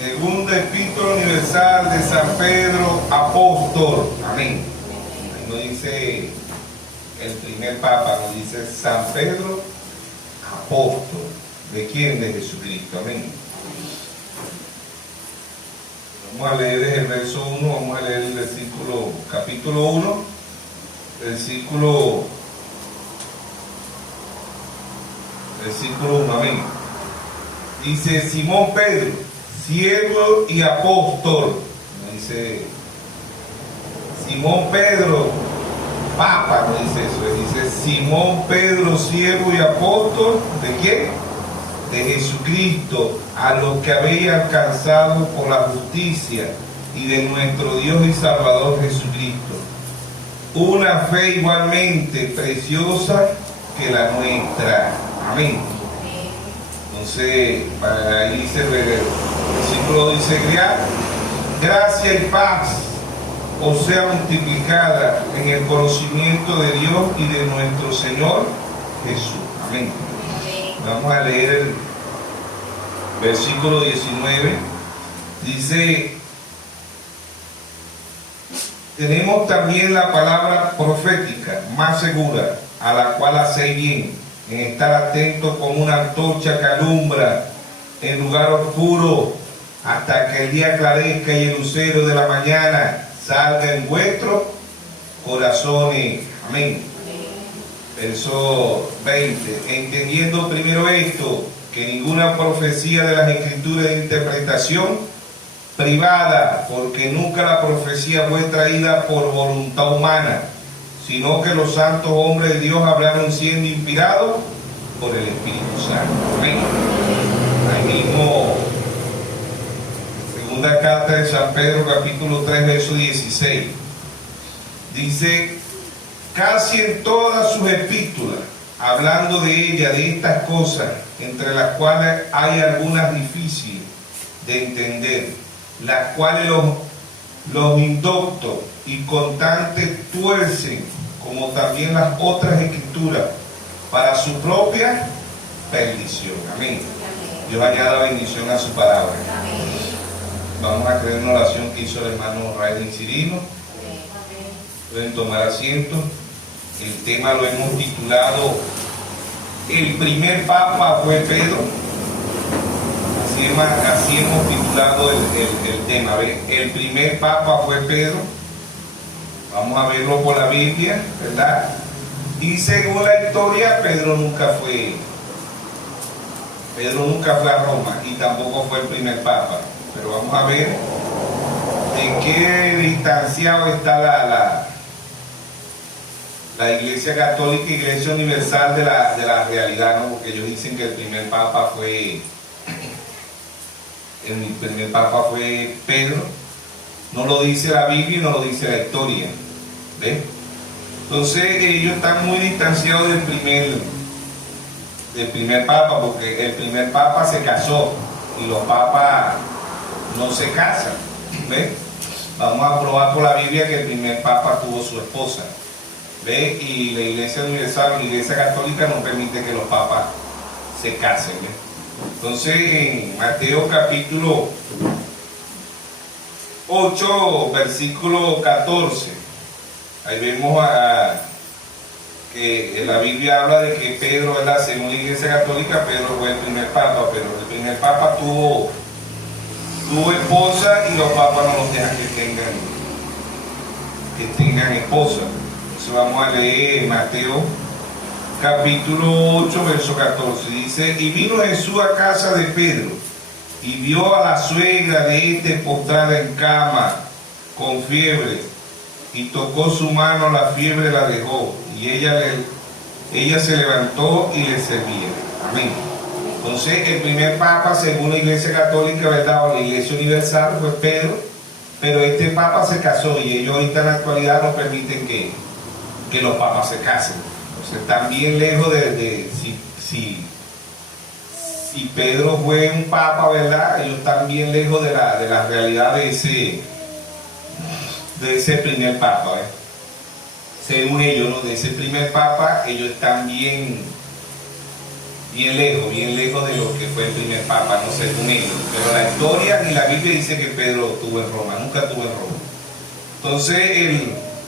Segunda Epístola Universal de San Pedro, apóstol. Amén. Ahí no dice el primer papa, nos dice San Pedro, apóstol. ¿De quién? De Jesucristo. Amén. Vamos a leer desde el verso 1, vamos a leer el versículo, capítulo 1, versículo 1, amén. Dice: Simón Pedro, siervo y apóstol. Dice Simón Pedro, papa, no dice eso, dice Simón Pedro, siervo y apóstol. ¿De quién? De Jesucristo, a los que habéis alcanzado por la justicia y de nuestro Dios y Salvador Jesucristo, una fe igualmente preciosa que la nuestra. Amén. Entonces, ahí dice el versículo, dice: gracia y paz os sea multiplicada en el conocimiento de Dios y de nuestro Señor Jesús. Amén. Vamos a leer el versículo 19. Dice: tenemos también la palabra profética más segura, a la cual hacéis bien en estar atentos como una antorcha que alumbra en lugar oscuro, hasta que el día aclarezca y el lucero de la mañana salga en vuestros corazones. Amén. Verso 20. Entendiendo primero esto, que ninguna profecía de las Escrituras de interpretación privada, porque nunca la profecía fue traída por voluntad humana, sino que los santos hombres de Dios hablaron siendo inspirados por el Espíritu Santo. Amén. Ahí mismo, segunda carta de San Pedro, capítulo 3, verso 16. Dice: casi en todas sus epístolas, hablando de ella, de estas cosas, entre las cuales hay algunas difíciles de entender, las cuales los indoctos y constantes tuercen, como también las otras escrituras, para su propia perdición. Amén. Dios añada bendición a su palabra. Vamos a creer una oración que hizo el hermano Raiden Cirino. Pueden tomar asiento. El tema lo hemos titulado: el primer papa fue Pedro. Así hemos titulado el tema. El primer papa fue Pedro. Vamos a verlo por la Biblia, ¿verdad? Y según la historia, Pedro nunca fue a Roma y tampoco fue el primer papa. Pero vamos a ver en qué distanciado está la Iglesia Católica, Iglesia Universal de la realidad, ¿no? Porque ellos dicen que el primer papa fue Pedro. No lo dice la Biblia y no lo dice la historia. ¿Ves? Entonces ellos están muy distanciados del primer papa, porque el primer papa se casó y los papas no se casan. ¿Ves? Vamos a probar por la Biblia que el primer papa tuvo su esposa. ¿Ves? Y la Iglesia Universal, la Iglesia Católica, no permite que los papas se casen. ¿Ves? Entonces en Mateo capítulo 8, versículo 14, ahí vemos que la Biblia habla de que Pedro, ¿verdad? Según la Iglesia Católica, Pedro fue el primer papa, pero el primer papa tuvo esposa y los papas no los dejan que tengan esposa. Entonces vamos a leer Mateo capítulo 8, verso 14. Dice: y vino Jesús a casa de Pedro y vio a la suegra de este postrada en cama con fiebre, y tocó su mano, la fiebre la dejó, y ella se levantó y le servía. Amén. Entonces el primer papa, según la Iglesia Católica, ¿verdad?, o la Iglesia Universal, fue Pedro, pero este papa se casó y ellos ahorita en la actualidad no permiten que los papas se casen. Entonces están bien lejos si Pedro fue un papa, ¿verdad? Ellos están bien lejos de la realidad de ese primer papa, ¿eh? Según ellos, ¿no? De ese primer papa, ellos están bien bien lejos de lo que fue el primer papa, no según ellos. Pero la historia y la Biblia dice que Pedro estuvo en Roma, nunca estuvo en Roma. Entonces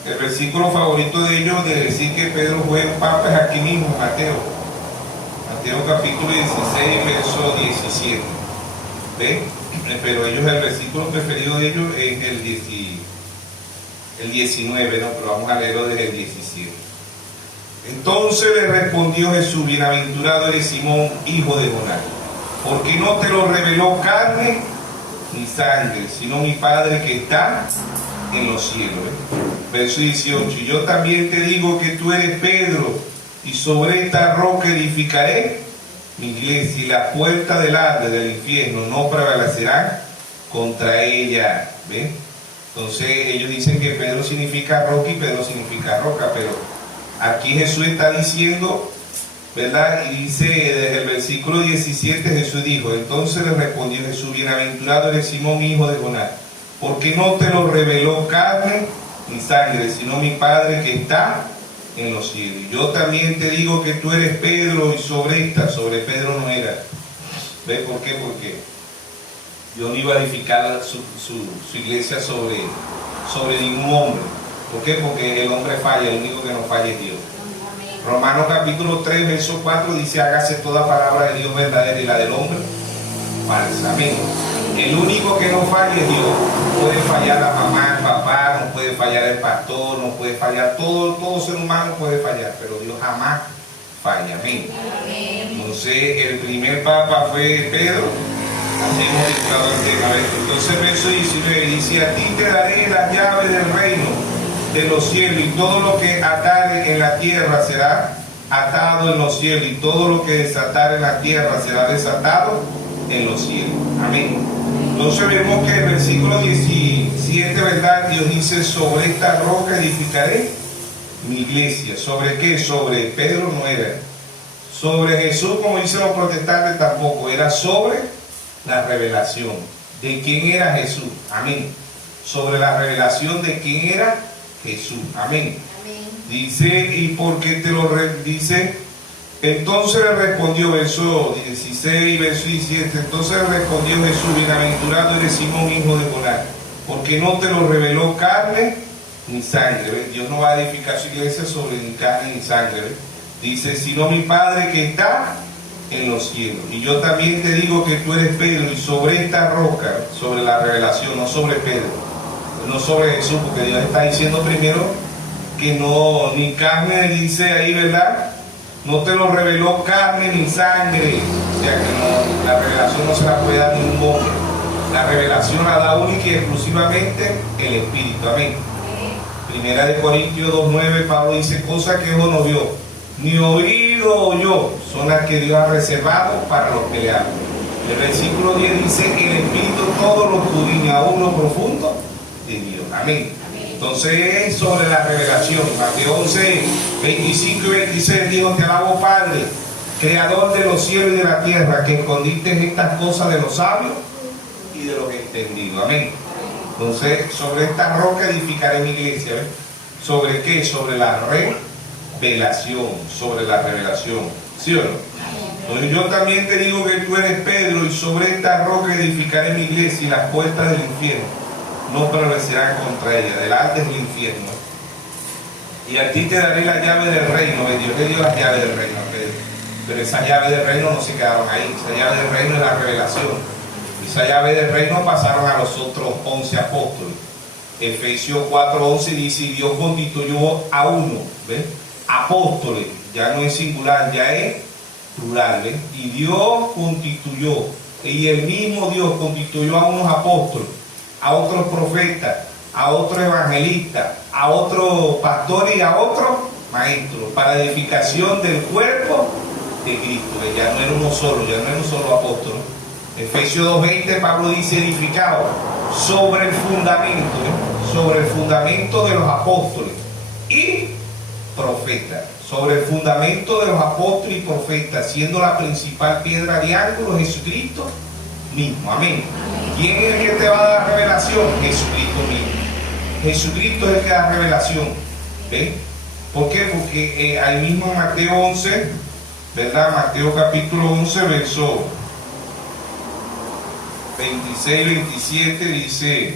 el versículo favorito de ellos de decir que Pedro fue un papa es aquí mismo, Mateo capítulo 16, verso 17. ¿Ve? Pero ellos, el versículo preferido de ellos es el 19, ¿no? Pero vamos a leerlo desde el 17. Entonces le respondió Jesús: bienaventurado eres Simón, hijo de Jonás, porque no te lo reveló carne ni sangre, sino mi Padre que está en los cielos. Verso 18: y yo también te digo que tú eres Pedro, y sobre esta roca edificaré mi iglesia, y las puertas del Hades del infierno no prevalecerán contra ella. ¿Ven? Entonces ellos dicen que Pedro significa roca y Pedro significa roca, pero aquí Jesús está diciendo, ¿verdad? Y dice desde el versículo 17, Jesús dijo: entonces le respondió Jesús: bienaventurado eres Simón, hijo de Jonás, porque no te lo reveló carne ni sangre, sino mi Padre que está en los cielos. Y yo también te digo que tú eres Pedro, y sobre Pedro no era. ¿Ves por qué? Porque Dios no iba a edificar su iglesia sobre ningún hombre. ¿Por qué? Porque el hombre falla, el único que no falla es Dios. Romanos capítulo 3, verso 4 dice: hágase toda palabra de Dios verdadera y la del hombre falsa. Amén. El único que no falla es Dios. No puede fallar la mamá, el papá, no puede fallar el pastor, no puede fallar, todo ser humano puede fallar, pero Dios jamás falla. Amén. Entonces el primer papa fue Pedro. Entonces verso 19 dice: a ti te daré las llaves del reino de los cielos, y todo lo que atare en la tierra será atado en los cielos, y todo lo que desatare en la tierra será desatado en los cielos. Amén. Entonces vemos que el versículo 17, ¿verdad? Dios dice: sobre esta roca edificaré mi iglesia. ¿Sobre qué? Sobre Pedro no era. Sobre Jesús, como dicen los protestantes, tampoco. Era sobre la revelación de quién era Jesús. Amén. Sobre la revelación de quién era Jesús. Amén. Amén. Dice: y porque te lo dice. Entonces le respondió, verso 16, verso 17, entonces le respondió Jesús: bienaventurado eres Simón, hijo de Jonás, porque no te lo reveló carne ni sangre. ¿Ves? Dios no va a edificar su iglesia sobre ni carne ni sangre. ¿Ves? Dice: sino mi Padre que está en los cielos. Y yo también te digo que tú eres Pedro, y sobre esta roca, sobre la revelación, no sobre Pedro, no sobre Jesús, porque Dios está diciendo primero que no, ni carne, dice ahí, ¿verdad? No te lo reveló carne ni sangre. O sea que no, la revelación no se la puede dar ningún hombre. La revelación la da única y exclusivamente el Espíritu. Amén. Primera de Corintios 2:9, Pablo dice: cosa que ojo no vio, ni oído oyó, son las que Dios ha reservado para los que le aman. El versículo 10 dice: el Espíritu todo lo escudriña aún lo profundo de Dios. Amén. Entonces es sobre la revelación. Mateo 11, 25 y 26 dijo: te alabo, Padre, creador de los cielos y de la tierra, que escondiste estas cosas de los sabios y de los entendidos. Amén. Entonces, sobre esta roca edificaré mi iglesia. ¿Ves? ¿Sobre qué? Sobre la revelación. Sobre la revelación. ¿Sí o no? Entonces yo también te digo que tú eres Pedro, y sobre esta roca edificaré mi iglesia, y las puertas del infierno no prevalecerán contra ella. Delante del infierno. Y a ti te daré la llave del reino. Dios le dio las llaves del reino a Pedro. Pero esas llaves del reino no se quedaron ahí. Esa llave del reino es la revelación. Esa llave del reino pasaron a los otros 11 apóstoles. Efesios 4:11 dice: y Dios constituyó a uno, ¿ves? Apóstoles, ya no es singular, ya es plural, ¿ves? Y Dios constituyó, y el mismo Dios constituyó a unos apóstoles, a otros profetas, a otros evangelistas, a otros pastores y a otros maestros, para edificación del cuerpo de Cristo. Ya no era uno solo, ya no era un solo apóstol. Efesios 2:20, Pablo dice: edificado sobre el fundamento de los apóstoles y profetas, sobre el fundamento de los apóstoles y profetas, siendo la principal piedra de ángulo Jesucristo mismo. Amén. ¿Quién es el que te va a dar revelación? Jesucristo mismo. Jesucristo es el que da revelación. ¿Ven? ¿Por qué? Porque ahí mismo en Mateo 11, ¿verdad? Mateo capítulo 11, verso 26, 27 dice,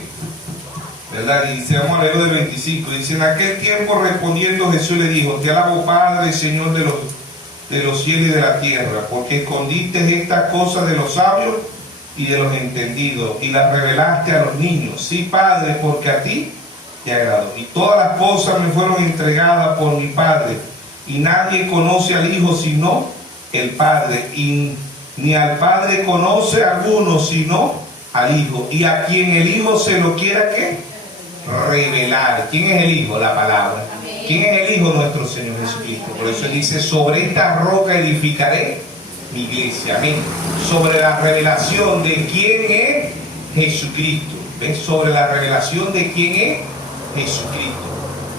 ¿verdad? Dice, vamos a leerlo del 25, dice, en aquel tiempo respondiendo Jesús le dijo, te alabo Padre, Señor de los cielos y de la tierra, porque escondiste estas cosas de los sabios y de los entendidos, y las revelaste a los niños. Sí, Padre, porque a ti te agrado. Y todas las cosas me fueron entregadas por mi Padre, y nadie conoce al Hijo sino el Padre, y ni al Padre conoce a alguno sino al Hijo, y a quien el Hijo se lo quiera ¿qué? Revelar. ¿Quién es el Hijo? La palabra. ¿Quién es el Hijo? Nuestro Señor Jesucristo. Por eso dice, sobre esta roca edificaré mi iglesia. Amén. Sobre la revelación de quién es Jesucristo. ¿Ves? Sobre la revelación de quién es Jesucristo.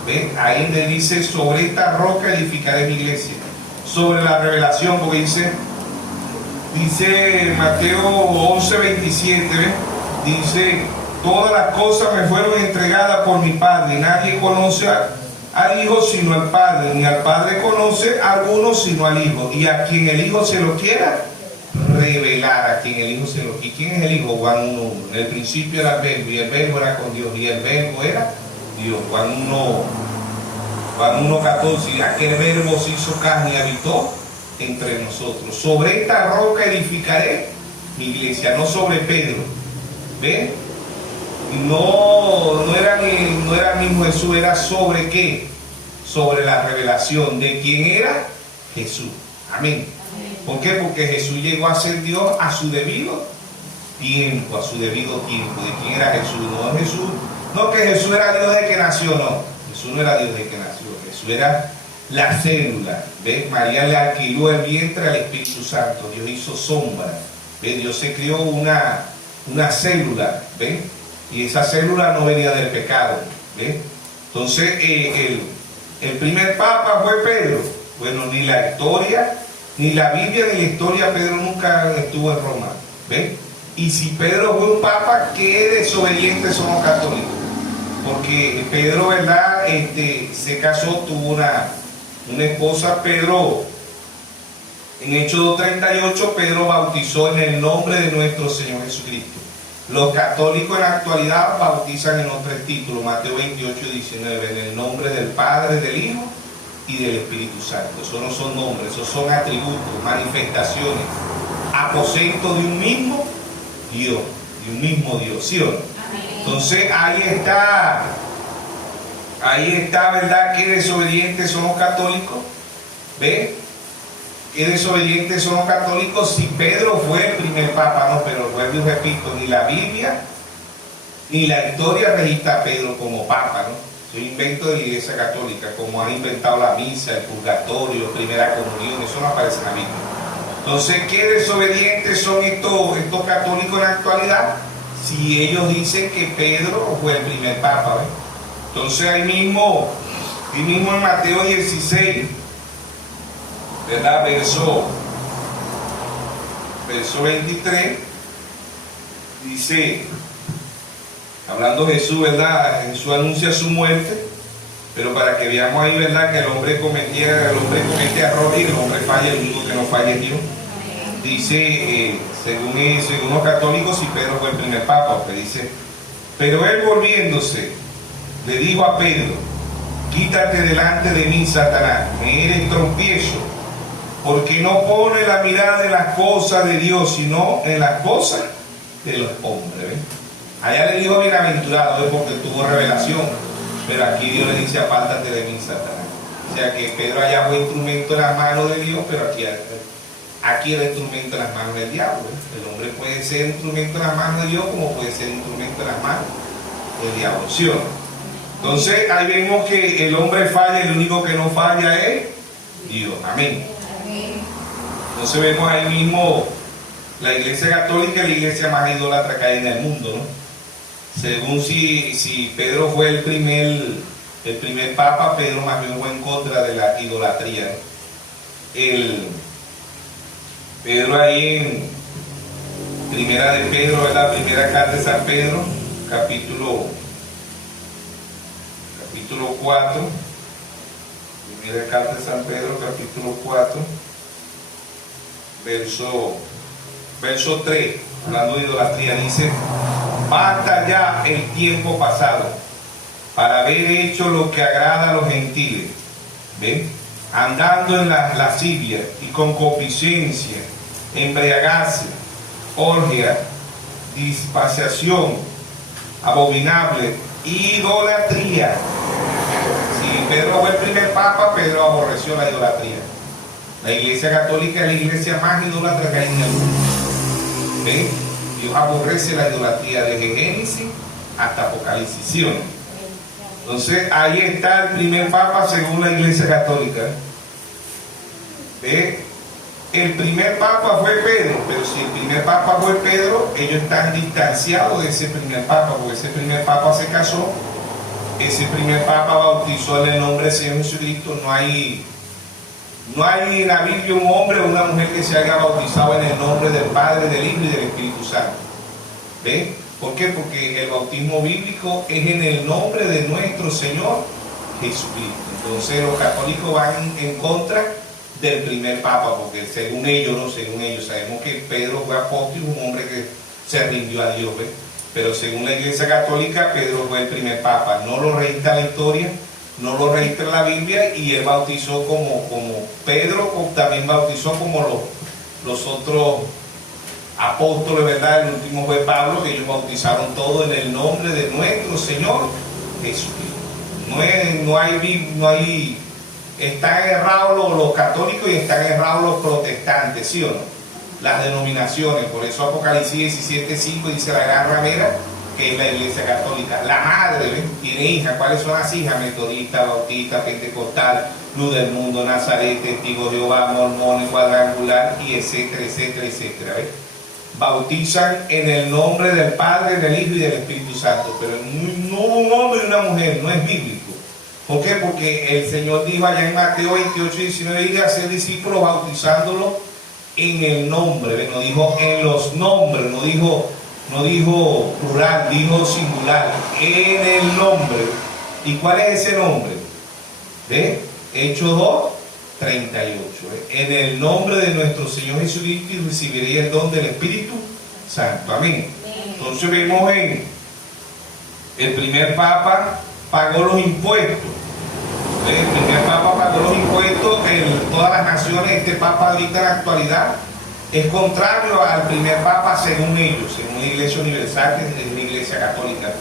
¿Ves? Ahí donde dice, sobre esta roca edificaré mi iglesia. Sobre la revelación, porque dice Mateo 11, 27, ¿ves? Dice, todas las cosas me fueron entregadas por mi Padre, nadie conoce al Hijo sino al Padre, ni al Padre conoce a alguno sino al Hijo, y a quien el Hijo se lo quiera revelar, a quien el Hijo se lo quiera. ¿Y quién es el Hijo? Juan 1:1. En el principio era el Verbo, y el Verbo era con Dios, y el Verbo era Dios. Juan 1:14, aquel Verbo se hizo carne y habitó entre nosotros. Sobre esta roca edificaré mi iglesia, no sobre Pedro. ¿Ven? No era el mismo Jesús, era sobre qué, sobre la revelación de quién era Jesús. Amén. ¿Por qué? Porque Jesús llegó a ser Dios a su debido tiempo, ¿De quién era Jesús? No que Jesús era Dios de que nació, no. Jesús no era Dios de que nació, Jesús era la célula. ¿Ves? María le alquiló el vientre al Espíritu Santo, Dios hizo sombra. ¿Ves? Dios se creó una célula, ¿ves? Y esa célula no venía del pecado, ¿ves? Entonces el primer papa fue Pedro. Bueno, ni la historia, ni la Biblia, ni la historia, Pedro nunca estuvo en Roma, ¿ves? Y si Pedro fue un papa, qué desobedientes son los católicos, porque Pedro, ¿verdad? Se casó, tuvo una esposa. Pedro, en Hechos 2:38, Pedro bautizó en el nombre de nuestro Señor Jesucristo. Los católicos en la actualidad bautizan en los 3 títulos, Mateo 28:19, en el nombre del Padre, del Hijo y del Espíritu Santo. Eso no son nombres, esos son atributos, manifestaciones, aposentos de un mismo Dios, ¿sí o no? Entonces ahí está, ¿verdad? Qué desobedientes son los católicos. ¿Ves? Qué desobedientes son los católicos. Si Pedro fue el primer papa, no, pero vuelvo y repito, ni la Biblia ni la historia registra a Pedro como papa, ¿no? Es un invento de la Iglesia Católica, como han inventado la misa, el purgatorio, primera comunión, eso no aparece en la Biblia. Entonces, ¿qué desobedientes son estos católicos en la actualidad? Si ellos dicen que Pedro fue el primer papa, ¿ves? Entonces ahí mismo en Mateo 16, ¿verdad? Verso 23, dice, hablando Jesús, ¿verdad? Jesús anuncia su muerte, pero para que veamos ahí, ¿verdad? Que el hombre comete errores y el hombre falla, el único que no falla es Dios. Dice, según los católicos, si Pedro fue el primer papa, que dice, pero él volviéndose, le dijo a Pedro, quítate delante de mí, Satanás, me eres tropiezo, porque no pone la mirada en las cosas de Dios, sino en las cosas de los hombres. ¿Ven? Allá le dijo bienaventurado, ¿ven? Porque tuvo revelación, pero aquí Dios le dice, apártate de mí, Satanás. O sea que Pedro allá fue instrumento en las manos de Dios, pero aquí era instrumento en las manos del diablo. ¿Ven? El hombre puede ser instrumento en las manos de Dios, como puede ser instrumento en las manos del diablo, ¿sí o no? Entonces ahí vemos que el hombre falla, el único que no falla es Dios. Amén. Entonces vemos ahí mismo la Iglesia Católica, la iglesia más idólatra que hay en el mundo, ¿no? Según si Pedro fue el primer papa, Pedro más bien fue en contra de la idolatría, ¿no? Pedro ahí en Primera de Pedro, ¿verdad? Primera carta de San Pedro, capítulo 4, primera carta de San Pedro, capítulo 4, verso 3, hablando de idolatría, dice: basta ya el tiempo pasado para haber hecho lo que agrada a los gentiles, ¿ven? Andando en la lascivia y concupiscencia, embriagarse, orgia, dispasación, abominable, idolatría. Si Pedro fue el primer papa, Pedro aborreció la idolatría. La Iglesia Católica es la iglesia más idólatra que hay en el mundo. ¿Ven? Dios aborrece la idolatría desde Génesis hasta Apocalipsis, ¿sí o no? Entonces ahí está el primer papa según la Iglesia Católica. ¿Ve? El primer papa fue Pedro, pero si el primer papa fue Pedro, ellos están distanciados de ese primer papa, porque ese primer papa se casó, ese primer papa bautizó en el nombre del Señor Jesucristo. No hay en la Biblia un hombre o una mujer que se haya bautizado en el nombre del Padre, del Hijo y del Espíritu Santo. ¿Ven? ¿Por qué? Porque el bautismo bíblico es en el nombre de nuestro Señor Jesucristo. Entonces los católicos van en contra del primer papa, porque según ellos, sabemos que Pedro fue apóstol, un hombre que se rindió a Dios, ¿ves? Pero según la Iglesia Católica, Pedro fue el primer papa. No lo registra la historia, no lo registra la Biblia, y él bautizó como Pedro, también bautizó como los otros apóstoles, ¿verdad? El último fue Pablo, que ellos bautizaron todo en el nombre de nuestro Señor Jesucristo. Están errados los católicos y están errados los protestantes, ¿sí o no? Las denominaciones. Por eso Apocalipsis 17:5 dice la gran ramera, que es la Iglesia Católica. La madre, ¿ven? Tiene hijas. ¿Cuáles son las hijas? Metodista, bautista, pentecostal, Luz del Mundo, Nazaret, Testigo de Jehová, Mormones, Cuadrangular, y etcétera, etcétera, etcétera. ¿Ven? Bautizan en el nombre del Padre, del Hijo y del Espíritu Santo, pero no un hombre y una mujer, no es bíblico. ¿Por qué? Porque el Señor dijo allá en Mateo 28:19, ir a ser discípulos bautizándolos en el nombre. No dijo en los nombres, no dijo plural, dijo singular, en el nombre. ¿Y cuál es ese nombre? ¿Ve? Hechos 2:38. En el nombre de nuestro Señor Jesucristo y recibiréis el don del Espíritu Santo. Amén. Entonces vemos en el primer papa pagó los impuestos. El primer papa pagó los impuestos en todas las naciones. Este papa ahorita en la actualidad es contrario al primer papa según ellos, según la Iglesia Universal, que es la Iglesia Católica.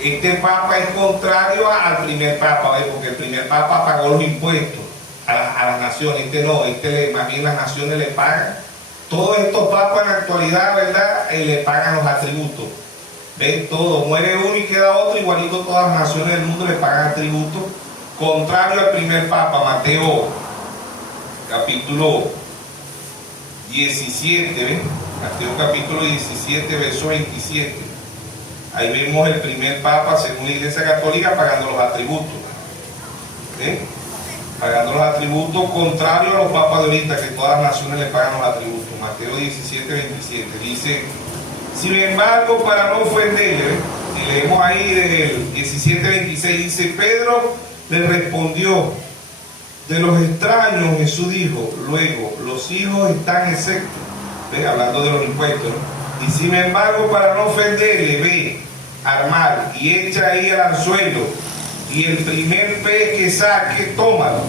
Este papa es contrario al primer papa, ¿ves? Porque el primer papa pagó los impuestos a las naciones. Más bien las naciones le pagan. Todos estos papas en la actualidad, ¿verdad? Le pagan los atributos. ¿Ven? Todo, muere uno y queda otro, igualito todas las naciones del mundo le pagan atributos. Contrario al primer papa, Mateo capítulo 17, ¿ven? Mateo capítulo 17, verso 27. Ahí vemos el primer papa, según la Iglesia Católica, pagando los atributos. ¿Ven? Pagando los atributos, contrario a los papas de ahorita, que todas las naciones le pagan los atributos. Mateo 17, 27. Dice: sin embargo, para no ofenderle, ¿ven? Y leemos ahí del 17, 26, dice: Pedro le respondió: de los extraños Jesús dijo, luego los hijos están exentos, ¿ve? Hablando de los impuestos, ¿no? Y sin embargo, para no ofenderle, ve, armar y echa ahí al anzuelo, y el primer pez que saque, tómalo,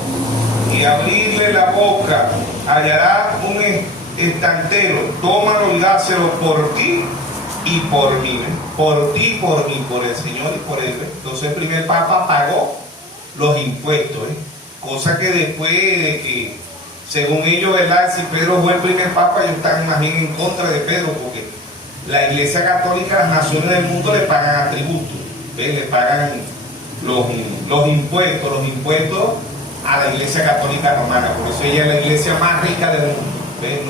y abrirle la boca, hallará un estantero, tómalo y dáselo por ti y por mí, ¿ve? Por ti, por mí, por el Señor y por él, ¿ve? Entonces el primer papa pagó los impuestos, ¿eh? Cosa que después de que, según ellos, ¿verdad? Si Pedro fue el primer papa, ellos están más bien en contra de Pedro, porque la Iglesia Católica, las naciones del mundo le pagan atributos, ¿ves? Le pagan los impuestos a la Iglesia Católica Romana. Por eso ella es la iglesia más rica del mundo, ¿ves?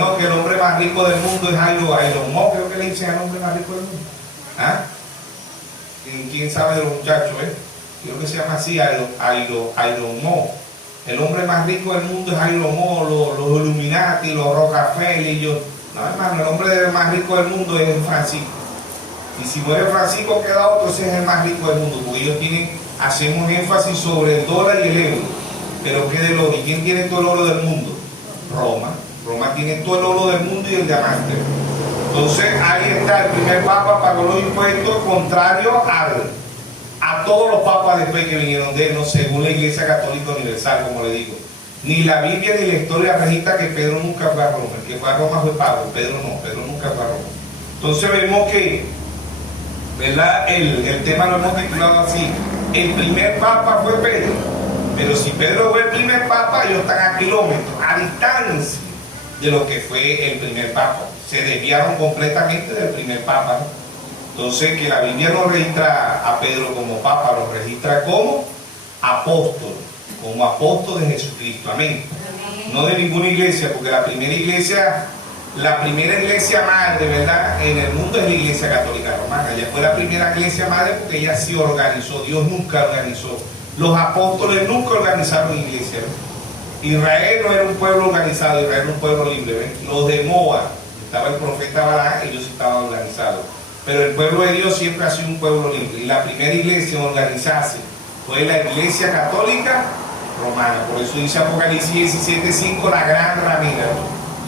No que el hombre más rico del mundo es Iron Man, creo que le dicen al hombre más rico del mundo. ¿Ah? ¿Quién sabe de los muchachos, creo que se llama así, Iron Man. El hombre más rico del mundo es Iron Man, los Illuminati, los Rockefeller y yo. No, hermano, el hombre más rico del mundo es Francisco. Y si muere Francisco, queda otro, ese es el más rico del mundo, porque ellos hacemos énfasis sobre el dólar y el euro. Pero ¿qué del oro? ¿Y quién tiene todo el oro del mundo? Roma. Roma tiene todo el oro del mundo y el diamante. Entonces ahí está, el primer papa pagó los impuestos contrario a todos los papas después que vinieron de él, ¿no? Según la Iglesia Católica Universal, como le digo. Ni la Biblia ni la historia registra que Pedro nunca fue a Roma. El que fue a Roma fue Pablo, Pedro no, Pedro nunca fue a Roma. Entonces vemos que, ¿verdad? El tema lo hemos titulado así: el primer papa fue Pedro. Pero si Pedro fue el primer papa, ellos están a kilómetros, a distancia de lo que fue el primer papa. Se desviaron completamente del primer papa, ¿no? Entonces, que la Biblia no registra a Pedro como papa, lo registra como apóstol de Jesucristo. Amén. No de ninguna iglesia, porque la primera iglesia madre, ¿verdad?, en el mundo es la Iglesia Católica Romana. Ella fue la primera iglesia madre porque ella sí organizó. Dios nunca organizó. Los apóstoles nunca organizaron iglesia, ¿ves? Israel no era un pueblo organizado, Israel era un pueblo libre, ¿ves? Los de Moab, estaba el profeta Balaam, ellos estaban organizados. Pero el pueblo de Dios siempre ha sido un pueblo libre. Y la primera iglesia en organizarse fue la Iglesia Católica Romana. Por eso dice Apocalipsis 17:5, la gran ramera.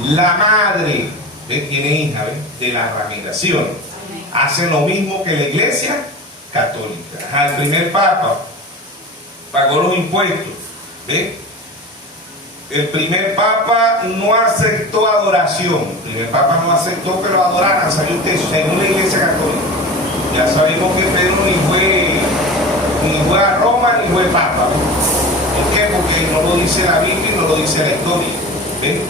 La madre, ¿ves?, tiene hija, ¿ves?, de la ramera, ¿sí o no? Hacen lo mismo que la Iglesia Católica. El primer papa pagó los impuestos, ¿ves? El primer papa no aceptó adoración. El primer papa no aceptó que lo adoraran, ¿sabe usted? Según la Iglesia Católica. Ya sabemos que Pedro ni fue a Roma ni fue papa, ¿ves? ¿Por qué? Porque no lo dice la Biblia y no lo dice la historia, ¿ves?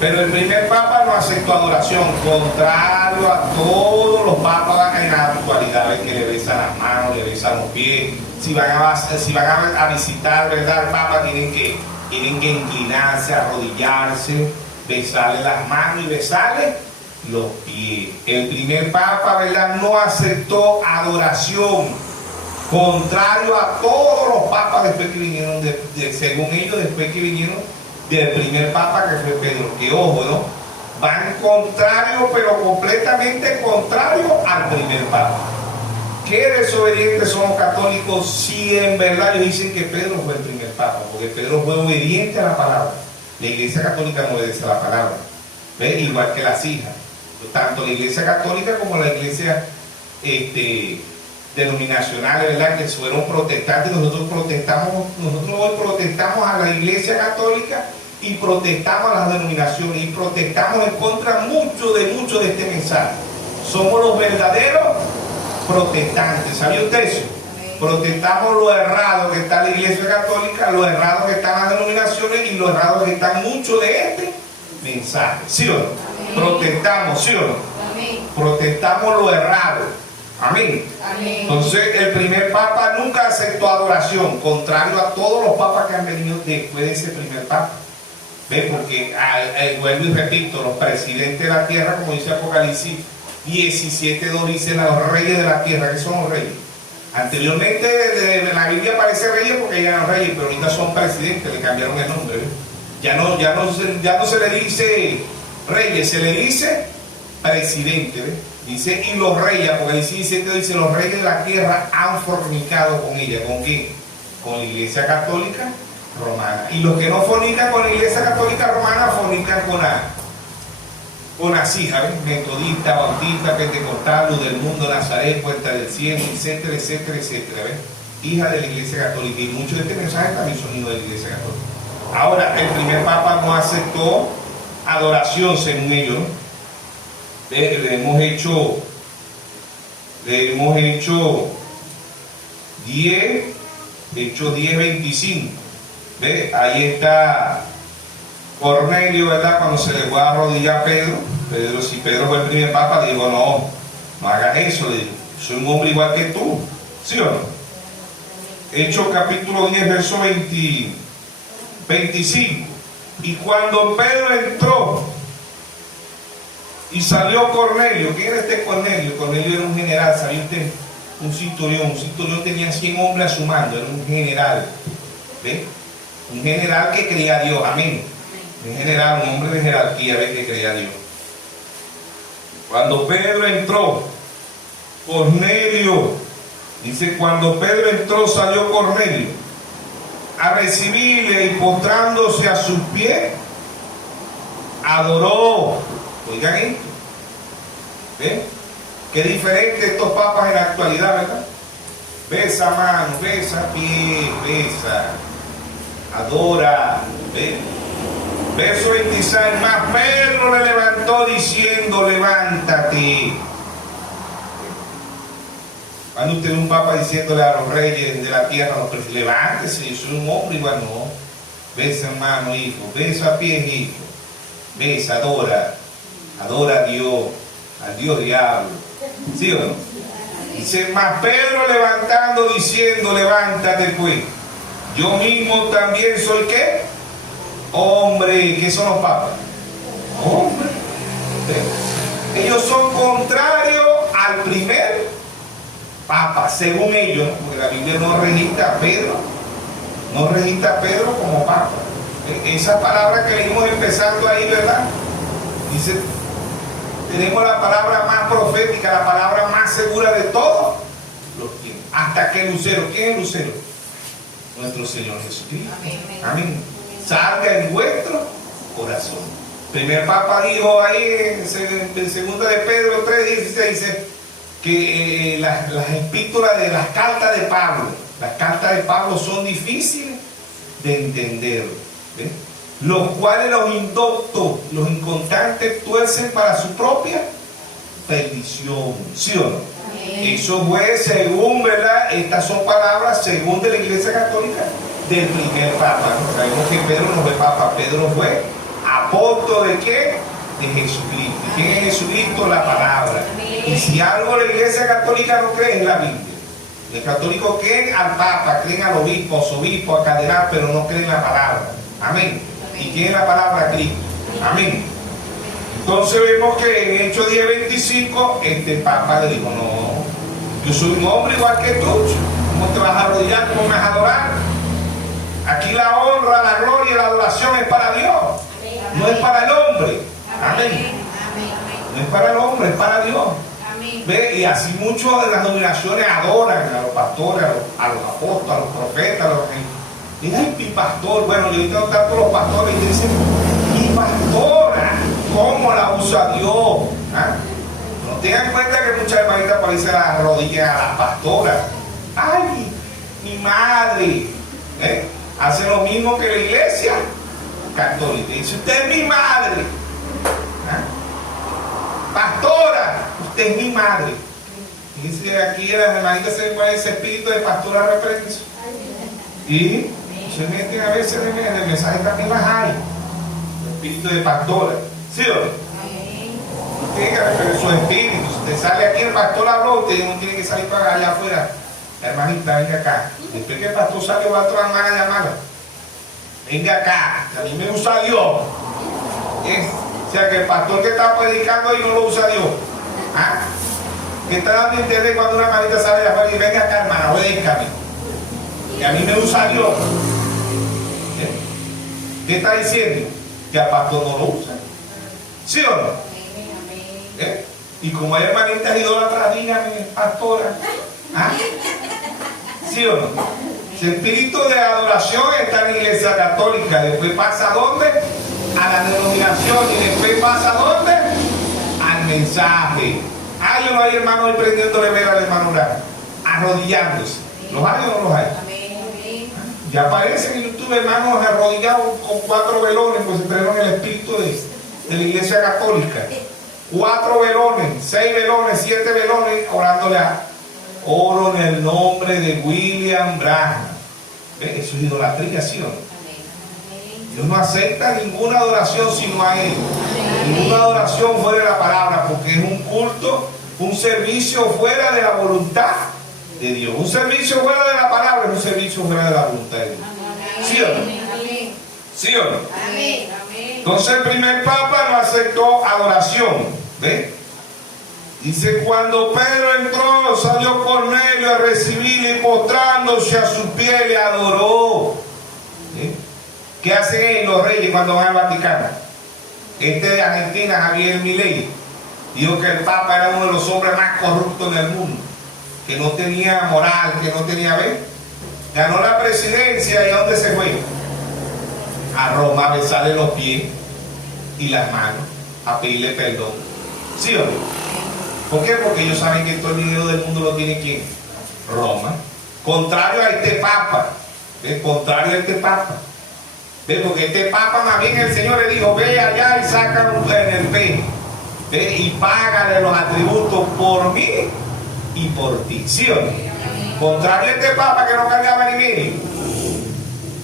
Pero el primer papa no aceptó adoración, contrario a todos los papas en la actualidad, ¿ves?, que le besan las manos, le besan los pies. Si van a visitar, ¿verdad?, al papa, tienen que inclinarse, arrodillarse, besarle las manos y besarle los pies. El primer papa, ¿verdad?, no aceptó adoración, contrario a todos los papas después que vinieron, según ellos, después que vinieron del primer papa, que fue Pedro. Que ojo, ¿no?, van contrario, pero completamente contrario al primer papa. ¿Qué desobedientes son los católicos si en verdad ellos dicen que Pedro fue el primer papa? Porque Pedro fue obediente a la palabra. La Iglesia Católica no obedece a la palabra, ¿ves? Igual que las hijas. Tanto la Iglesia Católica como la Iglesia denominacionales, ¿verdad?, que fueron protestantes. Nosotros hoy protestamos a la Iglesia Católica y protestamos a las denominaciones y protestamos en contra mucho de este mensaje. Somos los verdaderos protestantes. ¿Sabía usted eso? Protestamos lo errado que está en la Iglesia Católica, lo errado que están las denominaciones y lo errado que está mucho de este mensaje. ¿Sí o no? Amén. Protestamos, ¿sí o no? Amén. Protestamos lo errado. Amén. Amén. Entonces el primer papa nunca aceptó adoración, contrario a todos los papas que han venido después de ese primer papa. ¿Ves? Porque vuelvo y repito, los presidentes de la tierra, como dice Apocalipsis 17:2, dicen a los reyes de la tierra. ¿Qué son los reyes? Anteriormente en la Biblia aparece reyes porque eran reyes, pero ahorita son presidentes, le cambiaron el nombre, ¿ves? Ya no se le dice reyes, se le dice presidente, ¿ves? Dice, y los reyes, Apocalipsis 17 dice, los reyes de la tierra han fornicado con ella. ¿Con quién? Con la Iglesia Católica Romana. Y los que no fornican con la Iglesia Católica Romana, fornican con las hijas, ¿ves? Metodista, bautista, pentecostal, luz del mundo, Nazaret, puerta del cielo, etcétera, etcétera, etcétera, ¿ves? Hija de la Iglesia Católica. Y muchos de este mensaje también son hijos de la Iglesia Católica. Ahora, el primer papa no aceptó adoración, según ellos, ¿no? Le hemos hecho 10:25. ¿Ves? Ahí está Cornelio, ¿verdad? Cuando se le fue a arrodillar a Pedro. Si Pedro fue el primer papa, le dijo, no hagas eso, le dijo, soy un hombre igual que tú. ¿Sí o no? Hechos capítulo 10, verso 25. Y cuando Pedro entró y salió Cornelio. ¿Quién era este Cornelio? Cornelio era un general, ¿sabía usted? Un centurión. Un centurión tenía 100 hombres a su mando, era un general. ¿Ves? Un general que creía a Dios, amén. Un general, un hombre de jerarquía, ¿ves? Que creía a Dios. Cuando Pedro entró, Cornelio, dice, cuando Pedro entró, salió Cornelio a recibirle y postrándose a sus pies, adoró. Oigan esto. ¿Ven? Qué diferente estos papas en la actualidad, ¿verdad? Besa mano, besa pie, besa, adora. ¿Ven? Verso 26, mas Pedro le levantó diciendo, levántate. Cuando usted ve un papa diciéndole a los reyes de la tierra, levántese, yo soy un hombre, igual no. Besa mano, hijo, besa pies, hijo. Besa, adora a Dios, al Dios diablo. ¿Sí o no? Dice, mas Pedro levantando diciendo, levántate pues. Yo mismo también soy ¿qué? Hombre. ¿Qué son los papas? Hombre. Ellos son contrarios al primer papa, según ellos, porque la Biblia no registra a Pedro, no registra a Pedro como papa. Esa palabra que leímos empezando ahí, ¿verdad? Dice, tenemos la palabra más profética, la palabra más segura de todos los tiempos. Hasta que Lucero, ¿quién es Lucero? Nuestro Señor Jesucristo. Amén. Salga en vuestro corazón. Primer papa dijo ahí en segunda de Pedro 3:16, dice que las epístolas de las cartas de Pablo son difíciles de entender. ¿Ven? Los cuales los indoctos, los inconstantes tuercen para su propia perdición. ¿Sí o no? Amén. Eso fue según, ¿verdad? Estas son palabras según de la Iglesia Católica del primer papa. ¿No? Sabemos que Pedro no fue papa, Pedro fue apóstol de ¿qué? De Jesucristo. ¿Y quién es Jesucristo? La palabra. Amén. Y si algo la Iglesia Católica no cree es la Biblia. Los católicos creen al papa, creen al obispo, arzobispo, a cardenal, pero no creen la palabra. Amén. Y tiene la palabra Cristo. Amén. Entonces vemos que en Hechos 10:25 este papa le dijo, no, yo soy un hombre igual que tú. ¿Cómo te vas a arrodillar? ¿Cómo me vas a adorar? Aquí la honra, la gloria y la adoración es para Dios. No es para el hombre. Amén. No es para el hombre, es para Dios. ¿Ve? Y así muchos de las denominaciones adoran a los pastores, a los apóstoles, a los profetas, a los reyes. Mira, mi pastor, bueno, yo ahorita no tanto los pastores y dicen, mi pastora, ¿cómo la usa Dios? ¿Ah? No tengan en cuenta que muchas hermanitas por ahí se las arrodillan a las pastoras. Ay, mi madre. Hace lo mismo que la iglesia católica. Dice, usted es mi madre. ¿Ah? Pastora, usted es mi madre. Dice aquí las hermanitas se ven ese espíritu de pastora reprensión. Y se meten a veces en el mensaje también las hay. El espíritu de pastora. ¿Sí o no? Usted tiene que referir sus espíritus. Usted sale aquí, el pastor habló, usted no tiene que salir para allá afuera. La hermanita, venga acá. Después que el pastor sale, va a otra hermana a llamarla. Venga acá, que a mí me usa Dios. O sea que el pastor que está predicando ahí no lo usa Dios. ¿Ah? ¿Qué está dando a entender cuando una hermanita sale de afuera y venga acá, hermana, obedézcame? Que a mí me usa Dios. ¿Qué está diciendo? Que al pastor no lo usa. ¿Sí o no? Y como hay hermanitas idólatras, díganme, pastora. ¿Ah? ¿Sí o no? El espíritu de adoración está en la iglesia católica. Después pasa ¿a dónde? A la denominación. Y después pasa ¿a dónde? Al mensaje. ¿Hay o no hay hermanos hoy prendiéndole vela al hermano orar? Arrodillándose. ¿Los hay o no los hay? Ya aparecen en YouTube hermanos arrodillados con 4 velones, pues se trajeron el espíritu de la iglesia católica. 4 velones, 6 velones, 7 velones, orándole a oro en el nombre de William Branham. ¿Ve? Eso es idolatría, ¿sí o no? Dios no acepta ninguna adoración sino a Él. Ninguna adoración fuera de la palabra, porque es un culto, un servicio fuera de la voluntad de Dios. Un servicio fuera de la palabra es un servicio fuera de la voluntad de Dios. ¿Sí o no? ¿Sí o no? Entonces el primer papa no aceptó adoración. ¿Ve? Dice, cuando Pedro entró, salió Cornelio a recibirle y postrándose a sus pies le adoró. ¿Sí? ¿Qué hacen ellos, los reyes, cuando van al Vaticano? Este de Argentina, Javier Milei, dijo que el Papa era uno de los hombres más corruptos en el mundo, que no tenía moral, que no tenía fe. Ganó la presidencia y ¿a dónde se fue? A Roma a besarle los pies. y las manos a pedirle perdón. ¿Sí o no? ¿Por qué? Porque ellos saben que todo el dinero del mundo lo tiene ¿quién? Roma. Contrario a este papa. ¿Ves? Contrario a este papa. ¿Ves? Porque este papa más bien el Señor le dijo, ve allá y saca en el pecho. ¿Ves? Y págale los atributos por mí y por ti. ¿Sí o no? Contrario a este papa que no cargaba ni medio.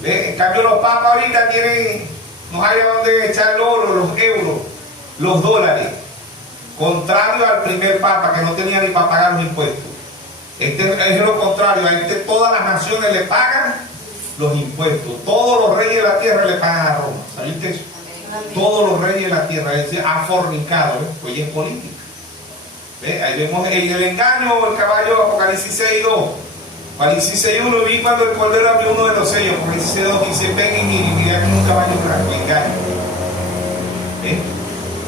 En cambio los papas ahorita tienen, no hay donde echar el oro, los euros, los dólares. Contrario al primer papa que no tenía ni para pagar los impuestos. Este es lo contrario, a este todas las naciones le pagan los impuestos. Todos los reyes de la tierra le pagan a Roma. ¿Sabiste eso? Todos los reyes de la tierra, es decir, ha fornicado, pues ya es política. Ahí vemos el engaño, el caballo, Apocalipsis 6:2. Apocalipsis 6:1, vi cuando el cordero abrió uno de los sellos. Apocalipsis 6:2 dice, ven y mira como un caballo blanco, engaño.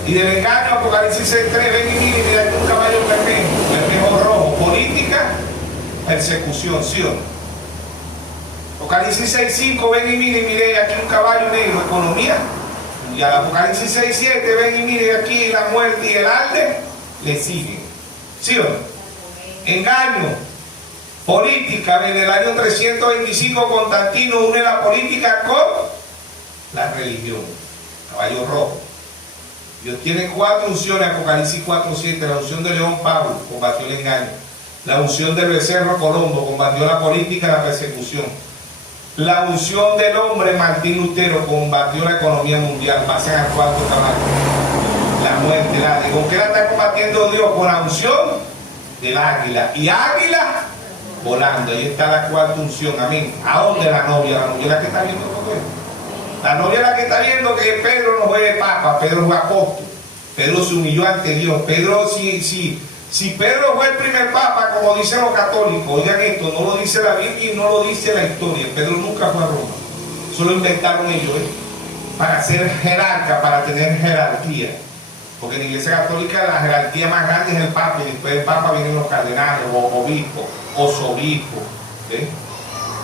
Y del engaño, Apocalipsis 6:3, ven y mira como un caballo bermejo rojo. Política, persecución, ¿sí o no? Apocalipsis 6:5, ven y mire aquí un caballo negro, economía. Y al Apocalipsis 6:7, ven y mire aquí la muerte y el alde le siguen. ¿Sí o no? Engaño, política. En el año 325 Constantino une la política con la religión. Caballo rojo. Dios tiene 4 unciones, Apocalipsis 4:7. La unción de León Pablo combatió el engaño. La unción del becerro Colombo combatió la política y la persecución. La unción del hombre Martín Lutero combatió la economía mundial. Pasen al cuarto caballo. La muerte, la ¿con qué la está combatiendo Dios? Con la unción del águila. Y águila volando. Ahí está la cuarta unción. Amén. ¿A dónde la novia? La novia es la que está viendo todo esto. La novia es la que está viendo que Pedro no fue papa, Pedro fue apóstol. Pedro se humilló ante Dios. Pedro, si Pedro fue el primer papa, como dicen los católicos, oigan esto, no lo dice la Biblia y no lo dice la historia. Pedro nunca fue a Roma. Solo inventaron ellos, para ser jerarca, para tener jerarquía. Porque en la Iglesia Católica la jerarquía más grande es el Papa, y después del Papa vienen los cardenales, o obispos, o sobispos.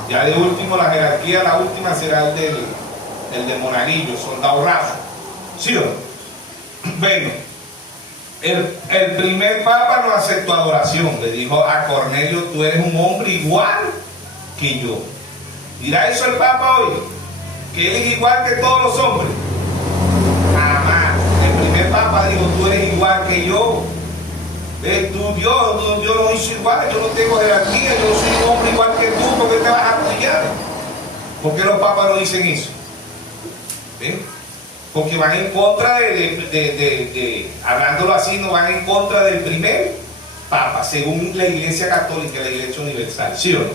Ya de último, la jerarquía, la última será el de monaguillo, soldado raso. ¿Sí o no? Bueno, el primer Papa no aceptó adoración. Le dijo a Cornelio, tú eres un hombre igual que yo. ¿Dirá eso el Papa hoy? ¿Que él es igual que todos los hombres? Jamás. El primer Papa dijo, tú eres igual que yo. ¿Ves? Dios no hizo igual, yo no tengo jerarquía, yo soy un hombre igual que tú, ¿por qué te vas a apoyar? ¿Por qué los papas no dicen eso? ¿Ves? Porque van en contra hablándolo así, no van en contra del primer papa, según la Iglesia Católica, la Iglesia Universal, ¿sí o no?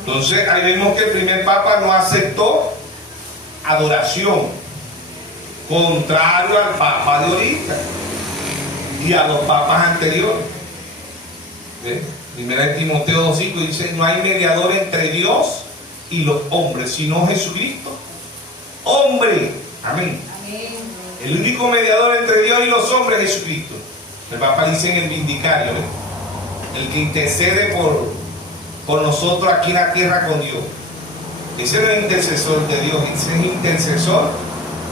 Entonces ahí vemos que el primer papa no aceptó adoración, contrario al papa de ahorita y a los papas anteriores. ¿Ves? Primera de Timoteo 2:5 dice, no hay mediador entre Dios y los hombres, sino Jesucristo, hombre. Amén. Amén. El único mediador entre Dios y los hombres es Jesucristo. El Papa dice en el vindicario, el que intercede por nosotros aquí en la tierra con Dios. Ese no es intercesor de Dios, ese es intercesor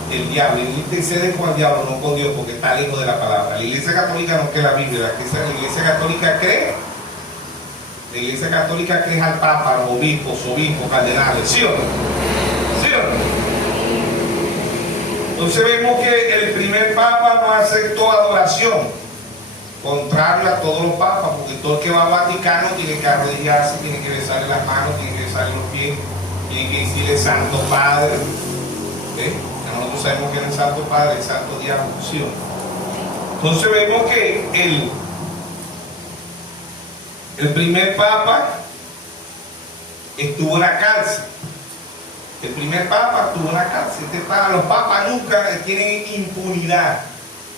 del diablo. Él intercede con el diablo, no con Dios, porque está lejos de la palabra. La Iglesia Católica no cree la Biblia, la Iglesia Católica cree. La Iglesia Católica cree al Papa, a los obispos, cardenales. ¿Sí o no? ¿Sí o no? Entonces vemos que el primer papa no aceptó adoración, contrario a todos los papas, porque todo el que va al Vaticano tiene que arrodillarse, tiene que besarle las manos, tiene que besarle los pies, tiene que decirle Santo Padre. Nosotros sabemos que es el Santo Padre, el Santo Diablo. ¿Sí? Entonces vemos que el primer papa estuvo en la cárcel. El primer papa estuvo en la cárcel. Los papas nunca tienen impunidad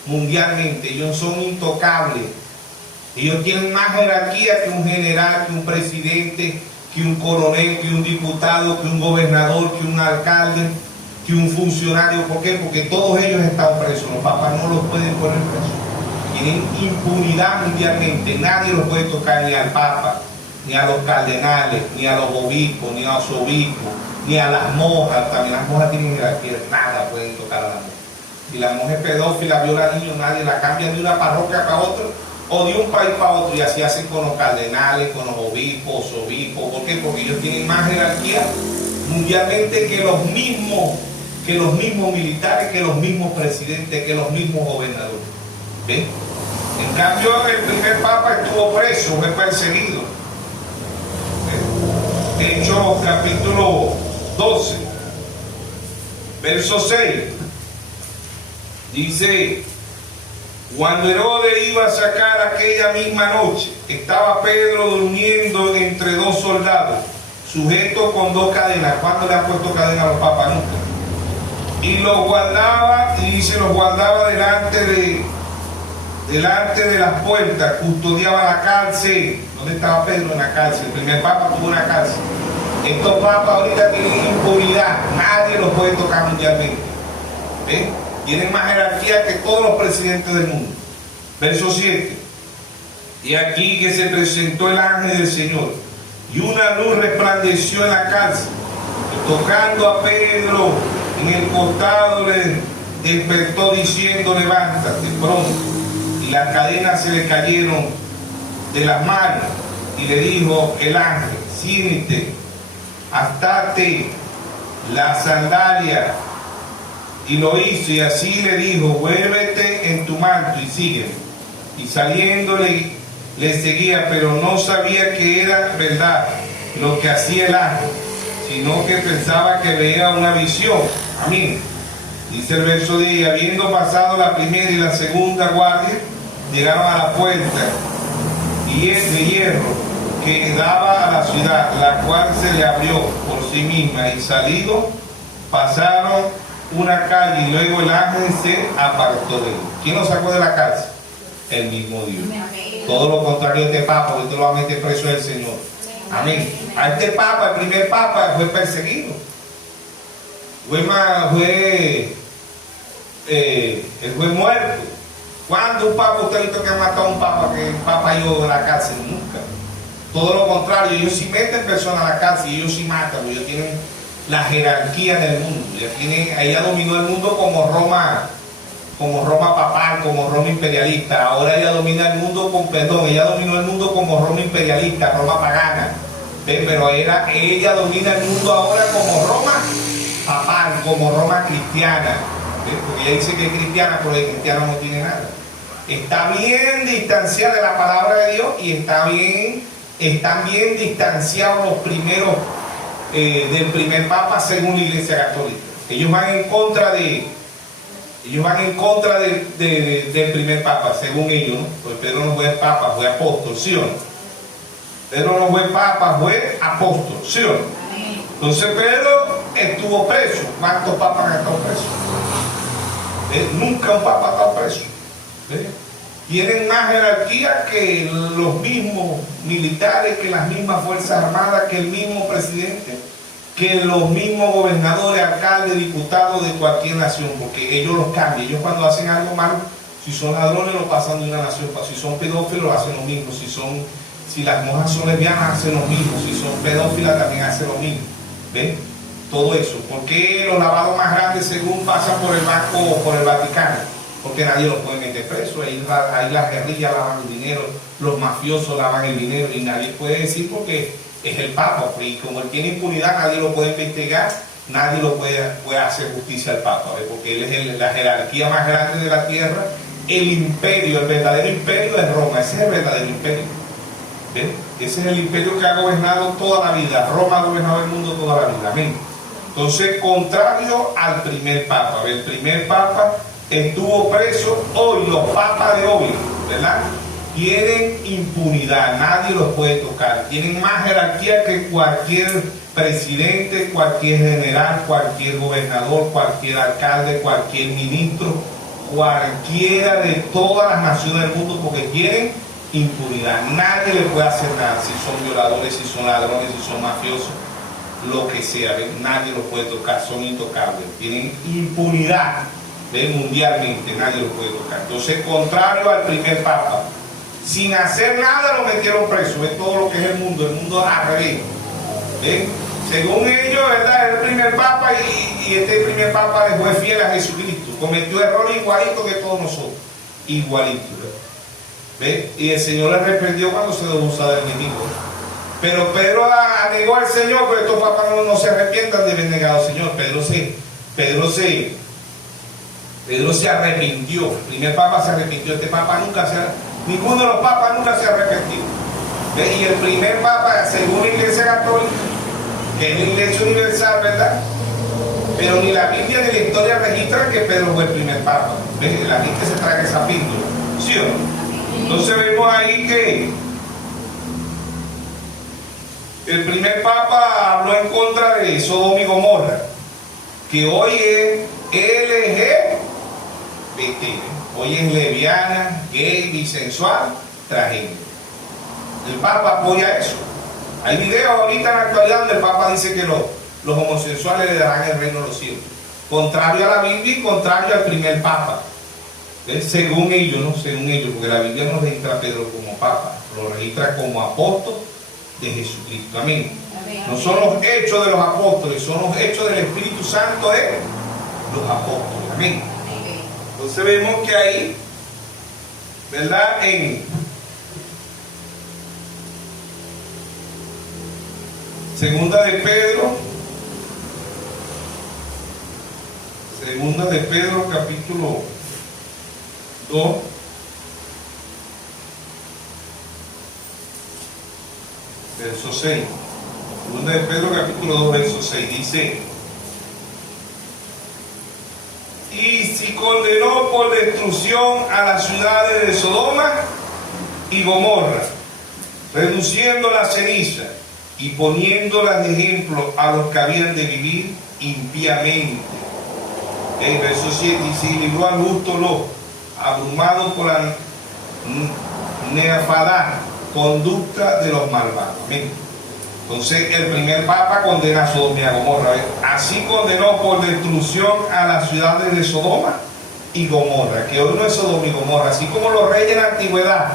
mundialmente. Ellos son intocables. Ellos tienen más jerarquía que un general, que un presidente, que un coronel, que un diputado, que un gobernador, que un alcalde, que un funcionario. ¿Por qué? Porque todos ellos están presos. Los papas no los pueden poner presos. Tienen impunidad mundialmente. Nadie los puede tocar, ni al papa, ni a los cardenales, ni a los obispos, ni a los obispos, ni a las monjas. También las monjas tienen jerarquía, nada pueden tocar a las monjas. Si la mujer pedófila viola a niños, nadie la cambia de una parroquia para otra o de un país para otro, y así hacen con los cardenales, con los obispos. ¿Por qué? Porque ellos tienen más jerarquía mundialmente que los mismos militares, que los mismos presidentes, que los mismos gobernadores. ¿Ven? En cambio, el primer papa estuvo preso, fue perseguido. Hechos capítulo 12, verso 6, dice: cuando Herodes iba a sacar aquella misma noche, estaba Pedro durmiendo entre dos soldados, sujeto con dos cadenas. ¿Cuándo le han puesto cadena a los papas? Nunca. Y los guardaba, y dice, los guardaba delante de las puertas, custodiaba la cárcel. ¿Dónde estaba Pedro? En la cárcel. El primer papa tuvo una cárcel. Estos papas ahorita tienen impunidad, nadie los puede tocar mundialmente. ¿Ven? Tienen más jerarquía que todos los presidentes del mundo. Verso 7. Y aquí que se presentó el ángel del Señor, y una luz resplandeció en la cárcel, y tocando a Pedro en el costado le despertó diciendo: levántate pronto. Y las cadenas se le cayeron de las manos, y le dijo el ángel: ciñete, atate la sandalia. Y lo hizo, y así le dijo: vuélvete en tu manto y sígueme. Y saliéndole le seguía, pero no sabía que era verdad lo que hacía el ángel, sino que pensaba que veía una visión. Amén. Dice el verso 10: y habiendo pasado la primera y la segunda guardia, llegaron a la puerta y es de hierro que daba a la ciudad, la cual se le abrió por sí misma, y salido pasaron una calle, y luego el ángel se apartó de él. ¿Quién lo sacó de la cárcel? El mismo Dios. Todo lo contrario de este papa, porque tú lo vas a meter preso del Señor. Amén. A este papa, el primer papa, fue perseguido. Él fue muerto. ¿Cuándo un papa usted ha visto que ha matado a un papa, que el papa ha ido a la cárcel? Nunca. Todo lo contrario, ellos sí meten personas a la cárcel, ellos sí matan, ellos tienen la jerarquía del mundo. Ella dominó el mundo como Roma papal, como Roma imperialista. Ahora ella domina el mundo ella dominó el mundo como Roma imperialista, Roma pagana. ¿Ven? Pero ella domina el mundo ahora como Roma papal, como Roma cristiana. ¿Ven? Porque ella dice que es cristiana, pero el cristiano no tiene nada. Está bien distanciada de la palabra de Dios, y están bien distanciados los primeros del primer papa según la Iglesia Católica. Ellos van en contra del primer papa, según ellos, ¿no? Pues Pedro no fue papa, fue apóstol, ¿sí o no? Pedro no fue papa, fue apóstol, ¿sí o no? Entonces Pedro estuvo preso. ¿Cuántos papas han estado presos? Nunca un papa ha estado preso. Tienen más jerarquía que los mismos militares, que las mismas fuerzas armadas, que el mismo presidente, que los mismos gobernadores, alcaldes, diputados de cualquier nación, porque ellos los cambian. Ellos cuando hacen algo malo, si son ladrones lo pasan de una nación, si son pedófilos hacen lo mismo, si las monjas son lesbianas hacen lo mismo, si son pedófilas también hacen lo mismo. ¿Ven? Todo eso. ¿Por qué los lavados más grandes según pasan por el banco o por el Vaticano? Porque nadie los puede meter preso. Ahí las guerrillas lavan el dinero, los mafiosos lavan el dinero, y nadie puede decir porque es el Papa. Y como él tiene impunidad, nadie lo puede investigar, nadie lo puede hacer justicia al Papa, ¿ves? Porque él es la jerarquía más grande de la tierra, el imperio, el verdadero imperio es Roma. Ese es el verdadero imperio. ¿Ves? Ese es el imperio que ha gobernado toda la vida. Roma ha gobernado el mundo toda la vida. Amén. Entonces, contrario al primer Papa. El primer Papa estuvo preso. Hoy los papas de hoy, ¿verdad?, tienen impunidad, nadie los puede tocar, tienen más jerarquía que cualquier presidente, cualquier general, cualquier gobernador, cualquier alcalde, cualquier ministro, cualquiera de todas las naciones del mundo, porque tienen impunidad. Nadie le puede hacer nada, si son violadores, si son ladrones, si son mafiosos, lo que sea, nadie los puede tocar, son intocables, tienen impunidad. Mundialmente nadie lo puede tocar. Entonces, contrario al primer papa, sin hacer nada lo metieron preso. Ven todo lo que es el mundo al revés. ¿Ven? Según ellos, ¿verdad? Es el primer papa y este primer papa le fue fiel a Jesucristo. Cometió errores igualitos que todos nosotros. Igualitos. ¿Ve? Y el Señor le reprendió cuando se dejó usar del enemigo. Pero Pedro negó al Señor, pero estos papas no se arrepientan de haber negado al Señor. Pedro se arrepintió. El primer papa se arrepintió. Este papa ninguno de los papas nunca se arrepintió. ¿Ve? Y el primer papa, según la Iglesia Católica, que es la Iglesia Universal, ¿verdad? Pero ni la Biblia ni la historia registran que Pedro fue el primer papa. ¿Ve? La gente se traga esa píldora. ¿Sí o no? Entonces vemos ahí que el primer papa habló en contra de Sodoma y Gomorra, que hoy es LGBT, hoy es lesbiana, gay, bisensual, transgénero. El papa apoya eso. Hay videos ahorita en la actualidad donde el papa dice que los homosexuales le darán el reino de los cielos. Contrario a la Biblia y contrario al primer papa. Según ellos, ¿no? Según ellos, porque la Biblia no registra a Pedro como papa, lo registra como apóstol de Jesucristo. Amén. No son los hechos de los apóstoles, son los hechos del Espíritu Santo de los apóstoles. Amén. Entonces vemos que ahí, ¿verdad? En Segunda de Pedro capítulo 2, verso 6. Segunda de Pedro capítulo 2, verso 6 dice: y si condenó por destrucción a las ciudades de Sodoma y Gomorra, reduciendo la ceniza y poniéndolas de ejemplo a los que habían de vivir impíamente. En verso 7 dice: y libró al justo Lot, abrumado por la neafadá, conducta de los malvados. Amén. Entonces el primer papa condena a Sodoma y a Gomorra. Así condenó por destrucción a las ciudades de Sodoma y Gomorra, que hoy no es Sodoma y Gomorra, así como los reyes en la antigüedad,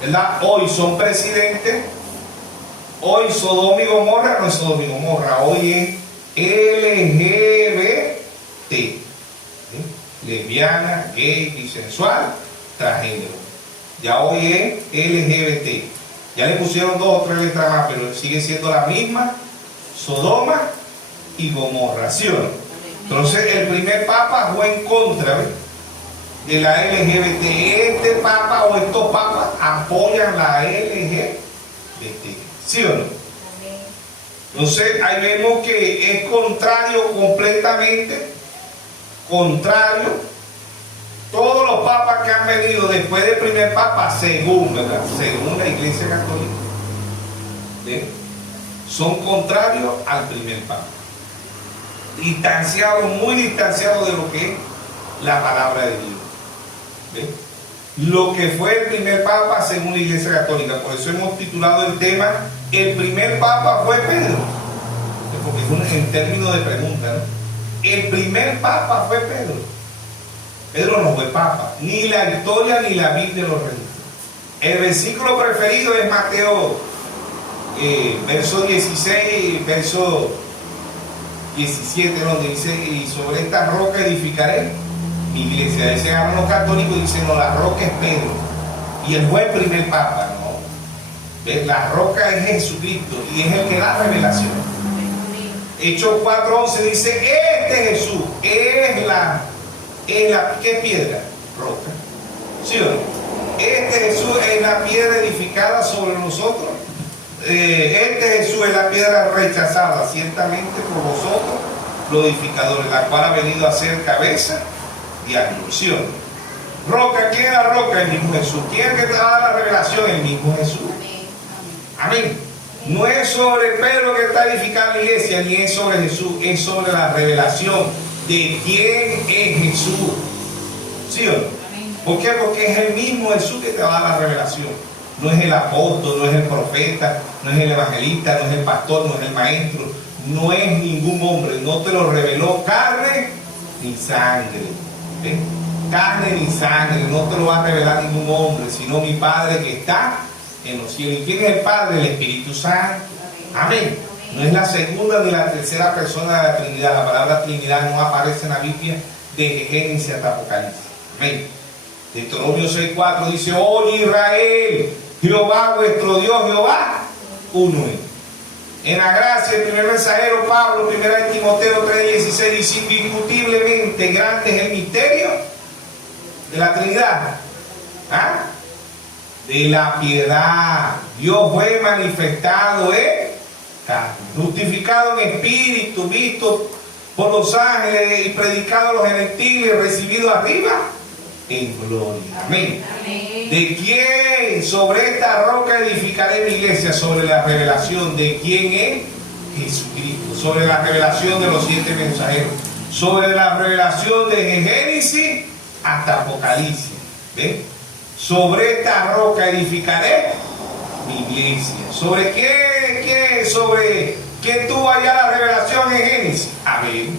¿verdad? Hoy son presidentes. Hoy Sodoma y Gomorra no es Sodoma y Gomorra, hoy es LGBT, lesbiana, gay, bisensual, transgénero. Ya hoy es LGBT. Ya le pusieron 2 o 3 letras más, pero sigue siendo la misma Sodoma y Gomorra. ¿Sí o no? Entonces el primer papa fue en contra de la LGBT. Este papa o estos papas apoyan la LGBT. ¿Sí o no? Entonces ahí vemos que es contrario, completamente contrario. Todos los papas que han venido después del primer papa, según la Iglesia Católica, son contrarios al primer papa. Distanciados, muy distanciados de lo que es la palabra de Dios. Lo que fue el primer papa según la Iglesia Católica. Por eso hemos titulado el tema: el primer papa fue Pedro. Porque es en términos de pregunta, ¿no? El primer papa fue Pedro. Pedro no fue papa. Ni la historia ni la Biblia lo registra. El versículo preferido es Mateo, verso 16, verso 17, donde dice: y sobre esta roca edificaré mi iglesia. Dicen a los católicos, dicen: no, la roca es Pedro. Y él fue el primer papa, ¿no? La roca es Jesucristo y es el que da revelación. Hechos 4:11 dice: este Jesús es la ¿qué piedra? Roca. ¿Sí o no? Este Jesús es la piedra edificada sobre nosotros. Este Jesús es la piedra rechazada ciertamente por vosotros, los edificadores, la cual ha venido a ser cabeza de alusión. Roca, ¿quién es la roca? El mismo Jesús. ¿Quién es el que te da la revelación? El mismo Jesús. Amén. No es sobre Pedro que está edificando la iglesia, ni es sobre Jesús, es sobre la revelación de quién es Jesús. ¿Sí o no? ¿Por qué? Porque es el mismo Jesús que te va a dar la revelación. No es el apóstol, no es el profeta, no es el evangelista, no es el pastor, no es el maestro, no es ningún hombre. No te lo reveló carne ni sangre. ¿Ves? Carne ni sangre, no te lo va a revelar ningún hombre, sino mi Padre que está en los cielos. ¿Y quién es el Padre? El Espíritu Santo. Amén. No es la segunda ni la tercera persona de la Trinidad. La palabra Trinidad no aparece en la Biblia desde Génesis hasta Apocalipsis. Amén. Deuteronomio 6:4 dice: oye Israel, Jehová vuestro Dios, Jehová uno es. En la gracia, el primer mensajero Pablo, 1 Timoteo 3:16 dice: indiscutiblemente grande es el misterio de la Trinidad. ¿Ah? De la piedad. Dios fue manifestado en carne, justificado en espíritu, visto por los ángeles y predicado a los gentiles, recibido arriba en gloria. Amén. Amén. ¿De quién? Sobre esta roca edificaré mi iglesia. Sobre la revelación de quién es Jesucristo, sobre la revelación de los 7 mensajeros, sobre la revelación de Génesis hasta Apocalipsis. ¿Ven? Sobre esta roca edificaré mi iglesia. ¿Sobre qué? Sobre quién tuvo allá la revelación en Génesis. Abel.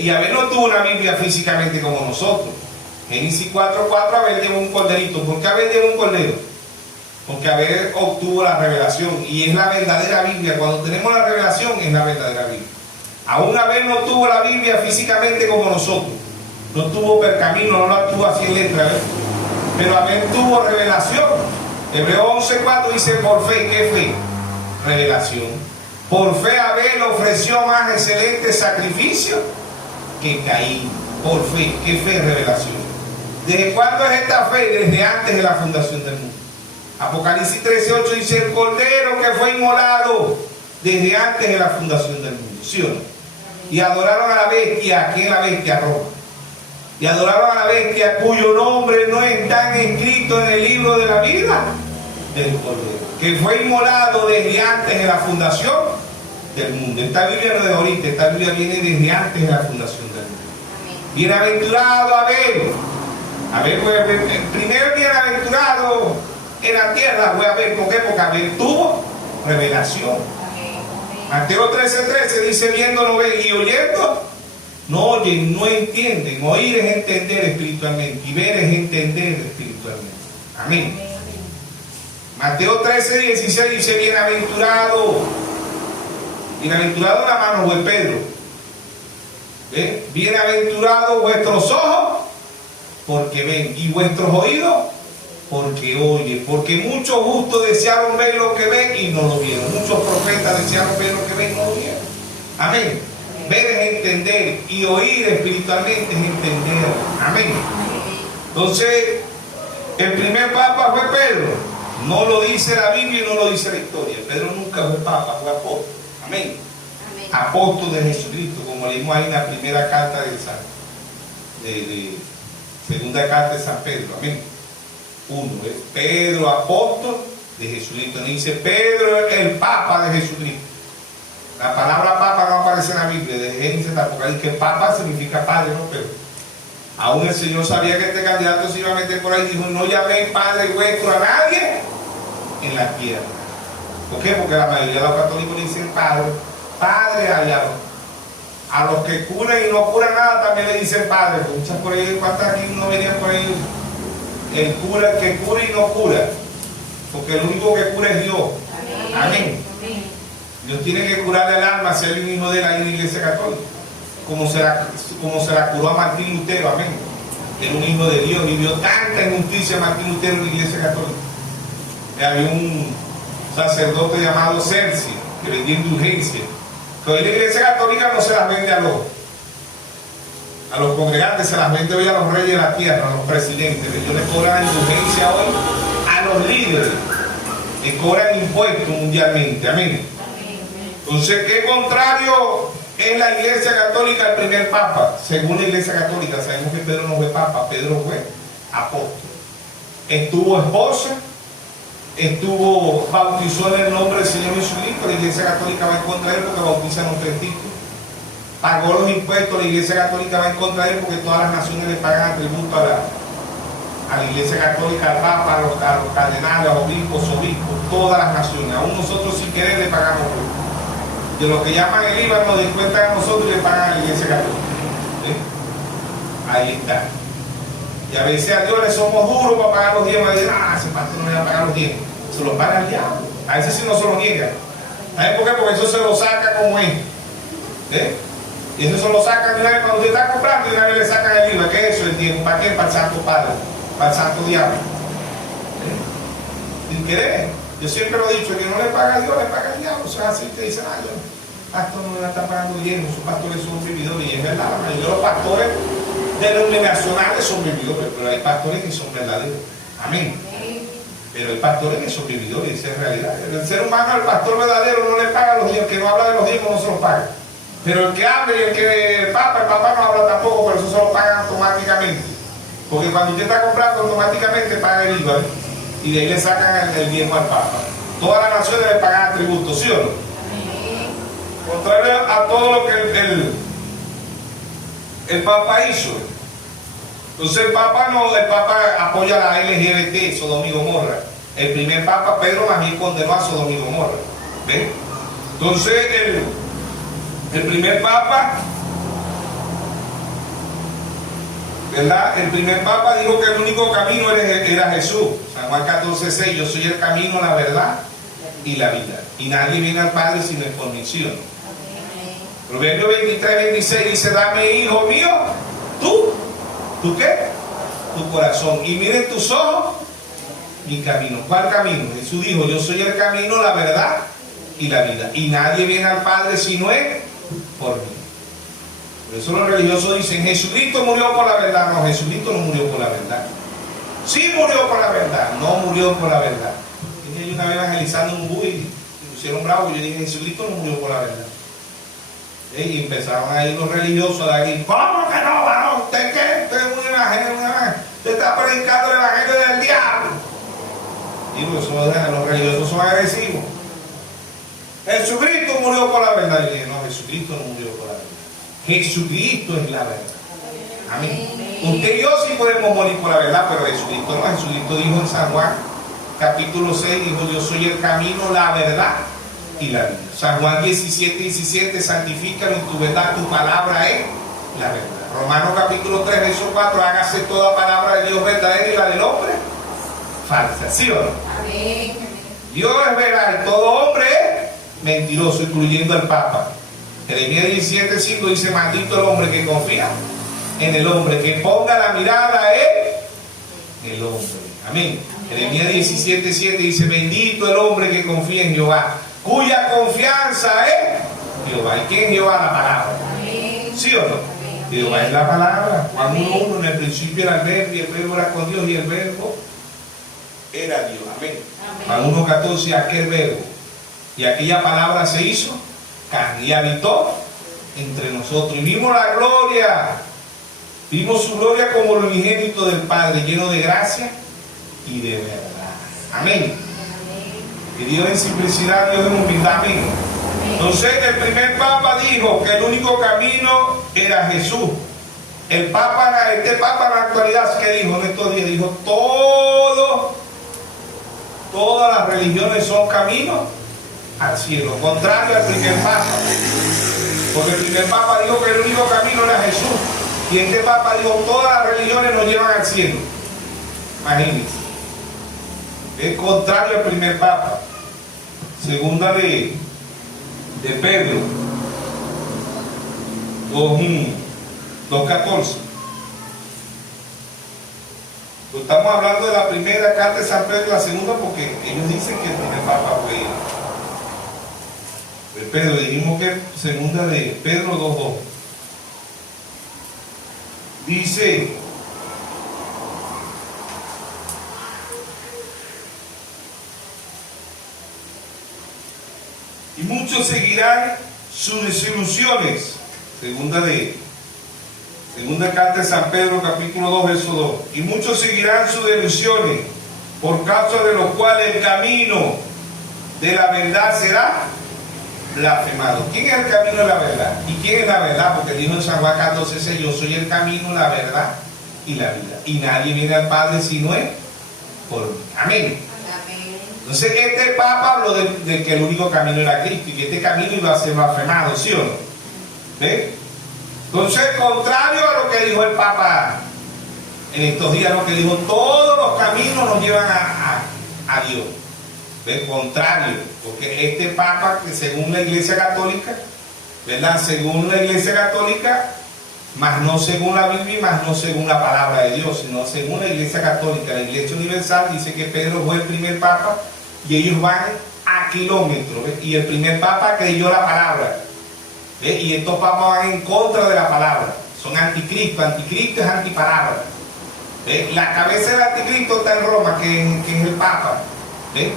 Y Abel no tuvo una Biblia físicamente como nosotros. Génesis 4:4, Abel llevó un corderito. ¿Por qué Abel llevó un cordero? Porque Abel obtuvo la revelación y es la verdadera Biblia. Cuando tenemos la revelación es la verdadera Biblia. Aún Abel no tuvo la Biblia físicamente como nosotros. No tuvo pergamino, no la tuvo así en letra, ¿ves? Pero Abel tuvo revelación. Hebreos 11:4 dice: por fe. ¿Qué fe? Revelación. Por fe Abel ofreció más excelente sacrificio que Caín. Por fe. ¿Qué fe? Revelación. ¿Desde cuándo es esta fe? Desde antes de la fundación del mundo. Apocalipsis 13:8 dice: el cordero que fue inmolado desde antes de la fundación del mundo. ¿Sí o no? Y adoraron a la bestia. ¿Quién es la bestia? Roma. Y adoraron a la bestia cuyo nombre no está escrito en el libro de la vida del cordero, que fue inmolado desde antes de la fundación del mundo. Esta Biblia no es de ahorita, esta Biblia viene desde antes de la fundación del mundo. Bienaventurado Abel. Abel fue el primer bienaventurado en la tierra fue Abel. ¿Por qué? Porque Abel tuvo revelación. Mateo 13:13 dice: viendo no ven y oyendo no oyen, no entienden. Oír es entender espiritualmente y ver es entender espiritualmente. Amén. Mateo 13:16 dice: bienaventurado. Bienaventurado en la mano fue Pedro. ¿Ven? Bienaventurados vuestros ojos porque ven, y vuestros oídos porque oyen. Porque muchos justos desearon ver lo que ven y no lo vieron. Muchos profetas desearon ver lo que ven y no lo vieron. Amén. Ver es entender y oír espiritualmente es entender. Amén. Entonces, el primer papa fue Pedro. No lo dice la Biblia y no lo dice la historia. Pedro nunca fue papa, fue apóstol. Amén. Amén. Apóstol de Jesucristo, como leímos ahí en la primera carta de segunda carta de San Pedro. Amén. Uno es Pedro, apóstol de Jesucristo. No dice Pedro, el papa de Jesucristo. La palabra papa no aparece en la Biblia, de Génesis hasta Apocalipsis, que papa significa padre, ¿no? Pero aún el Señor sabía que este candidato se iba a meter por ahí y dijo: no llaméis padre vuestro a nadie en la tierra. ¿Por qué? Porque la mayoría de los católicos le dicen padre, padre allá. A los que curan y no curan nada también le dicen padre. Muchas por ahí, ¿cuántas aquí no venían por ahí? El cura que cura y no cura, porque el único que cura es Dios. Amén. Dios tiene que curarle el alma, ser un hijo de la iglesia católica, como se la curó a Martín Lutero. Amén. Era un hijo de Dios y vio tanta injusticia a Martín Lutero en la iglesia católica. Había un sacerdote llamado Celsi que vendía indulgencia, que hoy la iglesia católica no se las vende a los congregantes, se las vende hoy a los reyes de la tierra, a los presidentes. Ellos les cobran indulgencia hoy a los líderes, les cobran impuestos mundialmente. Amén. Entonces, ¿qué contrario es la iglesia católica al primer papa? Según la iglesia católica, sabemos que Pedro no fue papa, Pedro fue apóstol. Estuvo esposa, bautizó en el nombre del Señor Jesucristo. La iglesia católica va en contra de él porque bautizan a un testigo. Pagó los impuestos, la iglesia católica va en contra de él porque todas las naciones le pagan tributo a la iglesia católica, al papa, a los cardenales, a los obispos, todas las naciones. Aún nosotros sin querer le pagamos tributo. De lo que llaman el IVA nos descuentan a nosotros y le pagan a la iglesia católica. Ahí está. Y a veces a Dios le somos duros para pagar los diezmos. Y dicen: ese pastor no le va a pagar los diezmos. Se los paga el diablo. A veces sí no se lo niega. ¿Saben por qué? Porque eso se lo saca como es. Y eso se lo sacan de una vez cuando usted está comprando y una vez le sacan el IVA. ¿Qué es eso? El tiempo. ¿Para qué? Para el Santo Padre, para el Santo Diablo. Sin querer. Yo siempre lo he dicho, el que no le paga a Dios, le paga al diablo. O sea, así te dicen, yo, pastor no le está pagando bien, sus pastores son vividores. Y es verdad, la mayoría de los pastores denominacionales son vividores, pero hay pastores que son verdaderos. Amén. Pero hay pastores que son vividores, esa es realidad. El ser humano, al pastor verdadero, no le paga los diezmos, el que no habla de los diezmos no se los paga. Pero el que habla y el papá no habla tampoco, por eso se lo pagan automáticamente. Porque cuando usted está comprando, automáticamente paga el IVA, y de ahí le sacan el diezmo al papa. Todas las naciones le pagan tributos, ¿sí o no? Contrario a todo lo que el papa hizo. Entonces el papa apoya a la LGBT, Sodoma y Gomorra. El primer papa, Pedro, más bien condenó a Sodoma y Gomorra. ¿Ven? Entonces el primer papa, ¿verdad? El primer papa dijo que el único camino era Jesús. San Juan 14:6, yo soy el camino, la verdad y la vida. Y nadie viene al Padre sino es por mí, ¿sí o no? Proverbio 23:26 dice, dame, hijo mío, ¿tú qué? Tu corazón. Y miren tus ojos, mi camino. ¿Cuál camino? Jesús dijo, yo soy el camino, la verdad y la vida. Y nadie viene al Padre si no es por mí. Por eso los religiosos dicen, Jesucristo murió por la verdad. No, Jesucristo no murió por la verdad. Sí murió por la verdad, no murió por la verdad. Y una vez evangelizando un bus y me pusieron bravo. Yo dije, Jesucristo no murió por la verdad. Y empezaron a ir los religiosos a decir, ¿cómo que no, varón? ¿Usted qué? Usted es un evangelio, usted está predicando el evangelio del diablo. Y los religiosos son agresivos. Jesucristo murió por la verdad. Yo dije, no, Jesucristo no murió por la verdad. Jesucristo es la verdad. Amén. Usted y yo sí podemos morir por la verdad, pero Jesucristo no. Jesucristo dijo en San Juan, capítulo 6, dijo, yo soy el camino, la verdad y la vida. San Juan 17:17, santifícalo en tu verdad, tu palabra es la verdad. Romanos capítulo 3, verso 4, hágase toda palabra de Dios verdadera y la del hombre falsa. ¿Sí o no? Amén. Dios es verdad y todo hombre es mentiroso, incluyendo al Papa. Jeremías 17:5 dice, maldito el hombre que confía en el hombre, que ponga la mirada en el hombre. Amén. Jeremías 17:7 dice, bendito el hombre que confía en Jehová, cuya confianza es Jehová. ¿Y quién es Jehová? La palabra. ¿Sí o no? Jehová es la palabra. Juan 1:1, en el principio era el verbo y el verbo era con Dios y el verbo era Dios. Amén. Juan 1:14, aquel verbo y aquella palabra se hizo carne y habitó entre nosotros. Y vimos la gloria, vimos su gloria como el unigénito del Padre, lleno de gracia y de verdad. Amén. Y Dios en simplicidad, Dios en humildad. Amén. Entonces el primer papa dijo que el único camino era Jesús. Este papa en la actualidad, ¿qué dijo en estos días? Dijo, todas las religiones son caminos al cielo, contrario al primer papa. Porque el primer papa dijo que el único camino era Jesús. Y este papa dijo, todas las religiones nos llevan al cielo. Imagínense. Es contrario al primer papa. Segunda de Pedro 2:14. Estamos hablando de la primera carta de San Pedro y la segunda porque ellos dicen que el primer papa fue Pedro. Dijimos que segunda de Pedro 2:2 dice, y muchos seguirán sus desilusiones. Segunda carta de San Pedro, capítulo 2, verso 2. Y muchos seguirán sus delusiones, por causa de los cuales el camino de la verdad será blasfemado. ¿Quién es el camino de la verdad? ¿Y quién es la verdad? Porque dijo en San Juan 14:6, yo soy el camino, la verdad y la vida. Y nadie viene al Padre si no es por mí. Amén. Entonces este Papa habló de que el único camino era Cristo y que este camino iba a ser blasfemado, ¿sí o no? ¿Ve? Entonces, contrario a lo que dijo el Papa en estos días, lo que dijo, todos los caminos nos llevan a Dios. ¿Ves? Contrario, porque este Papa, que según la Iglesia Católica, ¿verdad? Según la Iglesia Católica, más no según la Biblia, más no según la palabra de Dios, sino según la Iglesia Católica, la Iglesia Universal dice que Pedro fue el primer Papa y ellos van a kilómetros, ¿ves? Y el primer Papa creyó la palabra, ¿ves? Y estos papas van en contra de la palabra, son anticristo, anticristo es antipalabra, ¿ves? La cabeza del anticristo está en Roma, que es el Papa, ¿ves?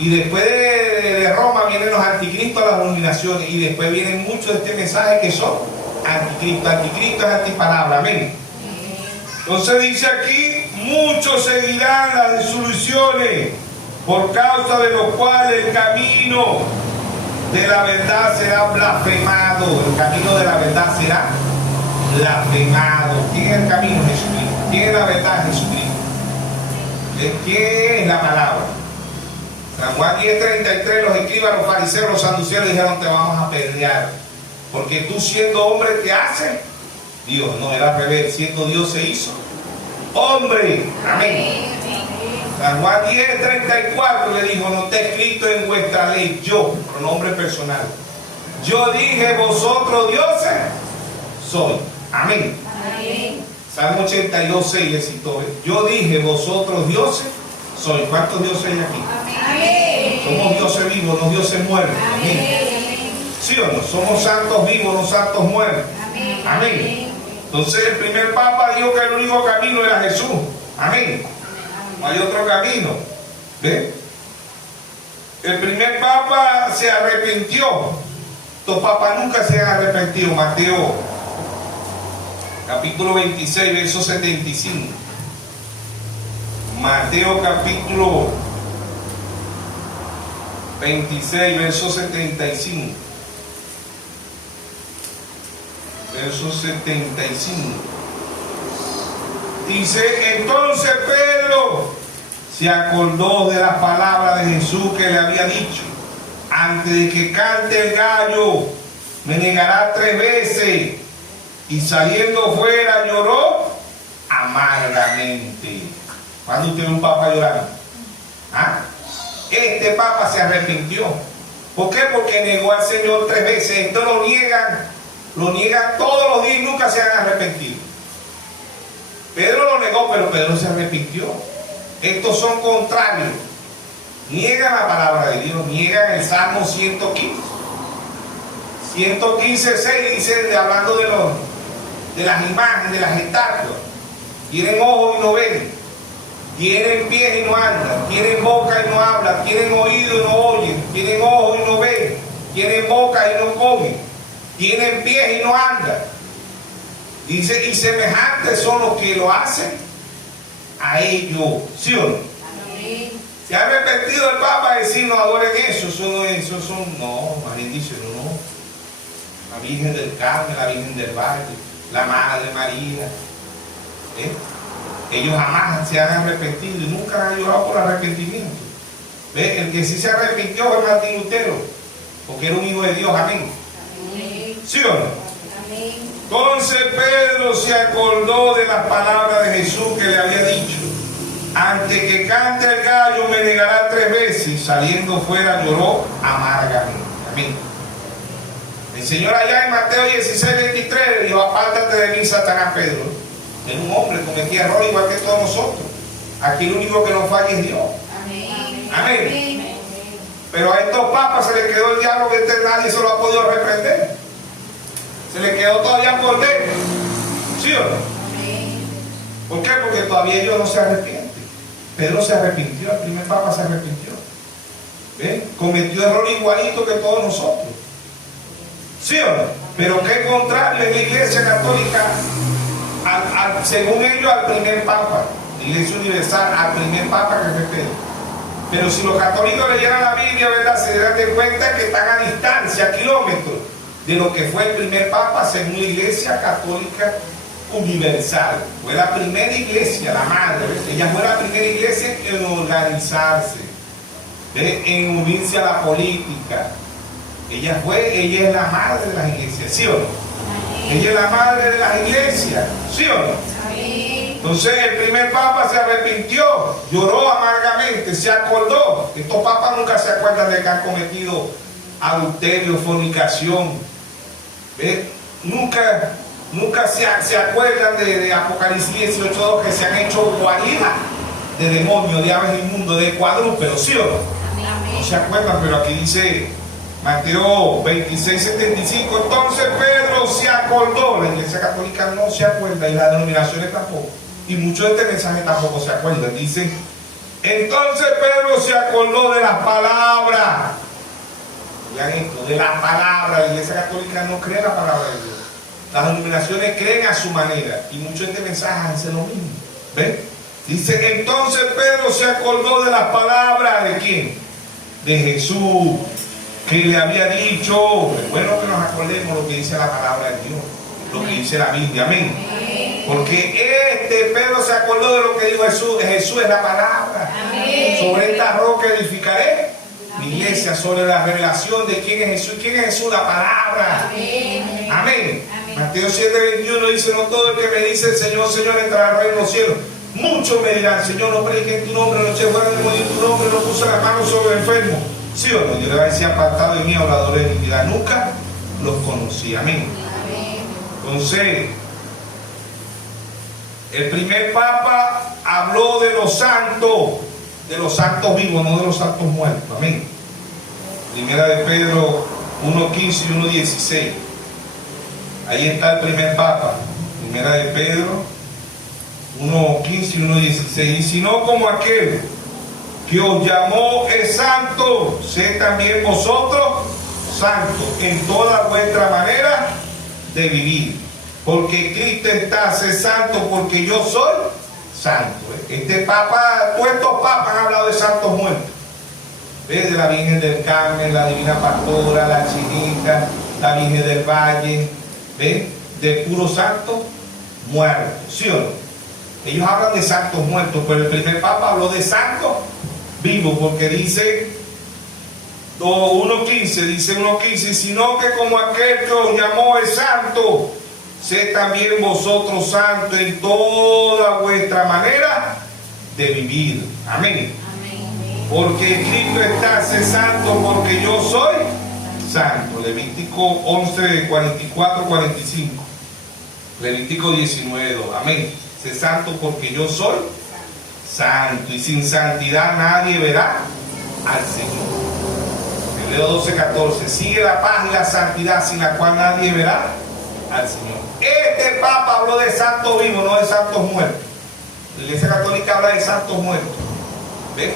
Y después de Roma vienen los anticristos a las denominaciones y después vienen muchos de este mensaje que son anticristo, anticristo es antipalabra, amén. Entonces dice aquí, muchos seguirán las disoluciones por causa de los cuales el camino de la verdad será blasfemado, el camino de la verdad será blasfemado. ¿Quién es el camino? Jesucristo. ¿Quién es la verdad? Jesucristo. ¿Quién es la palabra? San Juan 10:33, los escribas, los fariseos, los saduceos dijeron: te vamos a apedrear, porque tú siendo hombre, ¿qué haces? Dios, no, era al revés, siendo Dios se hizo hombre, amén. San Juan 10:34 le dijo: no está escrito en vuestra ley, yo, pronombre personal, yo dije, vosotros dioses sois, amén. Salmo 82:6 le citó: yo dije, vosotros dioses sois. ¿Cuántos dioses hay aquí? Amén. Somos dioses vivos, no dioses muertos. Amén. ¿Sí o no? Somos santos vivos, no santos muertos. Amén. Amén. Entonces el primer Papa dijo que el único camino era Jesús. Amén. No hay otro camino. ¿Ve? El primer Papa se arrepintió. Estos papas nunca se han arrepentido. Mateo capítulo 26, verso 75. Mateo capítulo 26, verso 75. Verso 75. Dice: entonces Pedro se acordó de las palabras de Jesús que le había dicho: antes de que cante el gallo, me negará 3 veces. Y saliendo fuera lloró amargamente. ¿Cuándo usted ve un papa llorando? ¿Ah? Este papa se arrepintió. ¿Por qué? Porque negó al Señor 3 veces. Esto lo niegan todos los días y nunca se han arrepentido. Pedro lo negó, pero Pedro se arrepintió. Estos son contrarios. Niegan la palabra de Dios, niegan el Salmo 115. 115:6 dice, hablando de las imágenes, de las estatuas: tienen ojos y no ven, tienen pies y no andan, tienen boca y no hablan, tienen oído y no oyen, tienen ojos y no ven, tienen boca y no comen, tienen pies y no andan. Dice: y semejantes son los que lo hacen a ellos. ¿Sí o no? Amén. Se ha arrepentido el Papa de decir: no adoren eso, no, María dice: no. La Virgen del Carmen, la Virgen del Valle, la Madre María. Ellos jamás se han arrepentido y nunca han llorado por arrepentimiento. El que sí se arrepintió fue Martín Lutero, porque era un hijo de Dios. Amén. Amén. ¿Sí o no? Amén. Entonces Pedro se acordó de las palabras de Jesús que le había dicho: antes que cante el gallo me negará 3 veces. Y saliendo fuera lloró amargamente. Amén. El Señor allá en Mateo 16:23 dijo: apártate de mí, Satanás, Pedro. Era un hombre, cometía error igual que todos nosotros. Aquí lo único que nos falla es Dios. Amén. Amén. Amén. Pero a estos papas se les quedó el diablo que nadie se lo ha podido reprender. Se les quedó todavía por dentro. ¿Sí o no? Amén. ¿Por qué? Porque todavía ellos no se arrepienten. Pedro se arrepintió, el primer papa se arrepintió. ¿Ven? Cometió error igualito que todos nosotros. ¿Sí o no? Pero qué contrario es la Iglesia Católica, según ellos, al primer Papa. La Iglesia Universal, al primer Papa que fue Pedro. Pero si los católicos leyeran la Biblia, ¿verdad?, se darán de cuenta que están a distancia, a kilómetros, de lo que fue el primer Papa según la Iglesia Católica Universal. Fue la primera iglesia, la madre. Ella fue la primera iglesia en organizarse, en unirse a la política. Ella es la madre de las iglesias, ¿sí o no? Amén. Ella es la madre de las iglesias, ¿sí o no? Amén. Entonces el primer papa se arrepintió, lloró amargamente, se acordó. Estos papas nunca se acuerdan de que han cometido adulterio, fornicación. ¿Ves? Nunca se acuerdan de Apocalipsis 18:2 que se han hecho guaridas de demonios, de aves inmundos, de cuadrúpedos, ¿sí o no? No se acuerdan, pero aquí dice Mateo 26:75. Entonces Pedro se acordó. La Iglesia Católica no se acuerda y las denominaciones tampoco. Y muchos de este mensaje tampoco se acuerdan. Dice, entonces Pedro se acordó de las palabras. Vean esto, de las palabras. La Iglesia Católica no cree la palabra de Dios. Las denominaciones creen a su manera. Y muchos de este mensaje hacen lo mismo. ¿Ven? Dice, entonces Pedro se acordó de las palabras ¿de quién? De Jesús, que le había dicho. Es bueno que nos acordemos lo que dice la palabra de Dios, lo que dice la Biblia, amén. Porque Pedro se acordó de lo que dijo Jesús. Jesús es la palabra. Sobre esta roca edificaré mi iglesia, sobre la revelación de quién es Jesús. ¿Quién es Jesús? La palabra. Amén. Mateo 7:21 dice, no todo el que me dice Señor, Señor entrará al reino de los cielos. Muchos me dirán, Señor, no prediqué en tu nombre, no eché fuera demonios en tu nombre, no puse las manos sobre el enfermo. ¿Sí o no? Yo le voy a decir, apartado de mí, habladores de iniquidad. Nunca los conocí. Amén. Entonces, el primer papa habló de los santos vivos, no de los santos muertos. Amén. Primera de Pedro 1:15 y 1:16. Ahí está el primer papa. Primera de Pedro 1:15 y 1:16. Y si no, como aquel que os llamó es santo, sed también vosotros santos en toda vuestra manera de vivir. Porque Cristo está, sed santo, porque yo soy santo. Este papa, todos estos papas han hablado de santos muertos. ¿Ves? De la Virgen del Carmen, la Divina Pastora, la Chinita, la Virgen del Valle. ¿Ves? De puro santo muerto. ¿Sí o no? Ellos hablan de santos muertos, pero el primer papa habló de santos vivos, porque dice 1:15, sino que como aquel que os llamó es santo, sed también vosotros santos en toda vuestra manera de vivir. Amén. Porque Cristo está, sed santo, porque yo soy santo. Levítico 11:44-45. Levítico 19:2. Amén. Sé santo porque yo soy santo, y sin santidad nadie verá al Señor. Hebreo 12:14. Sigue la paz y la santidad, sin la cual nadie verá al Señor. Este papa habló de santos vivos, no de santos muertos. La Iglesia Católica habla de santos muertos. ¿Ves?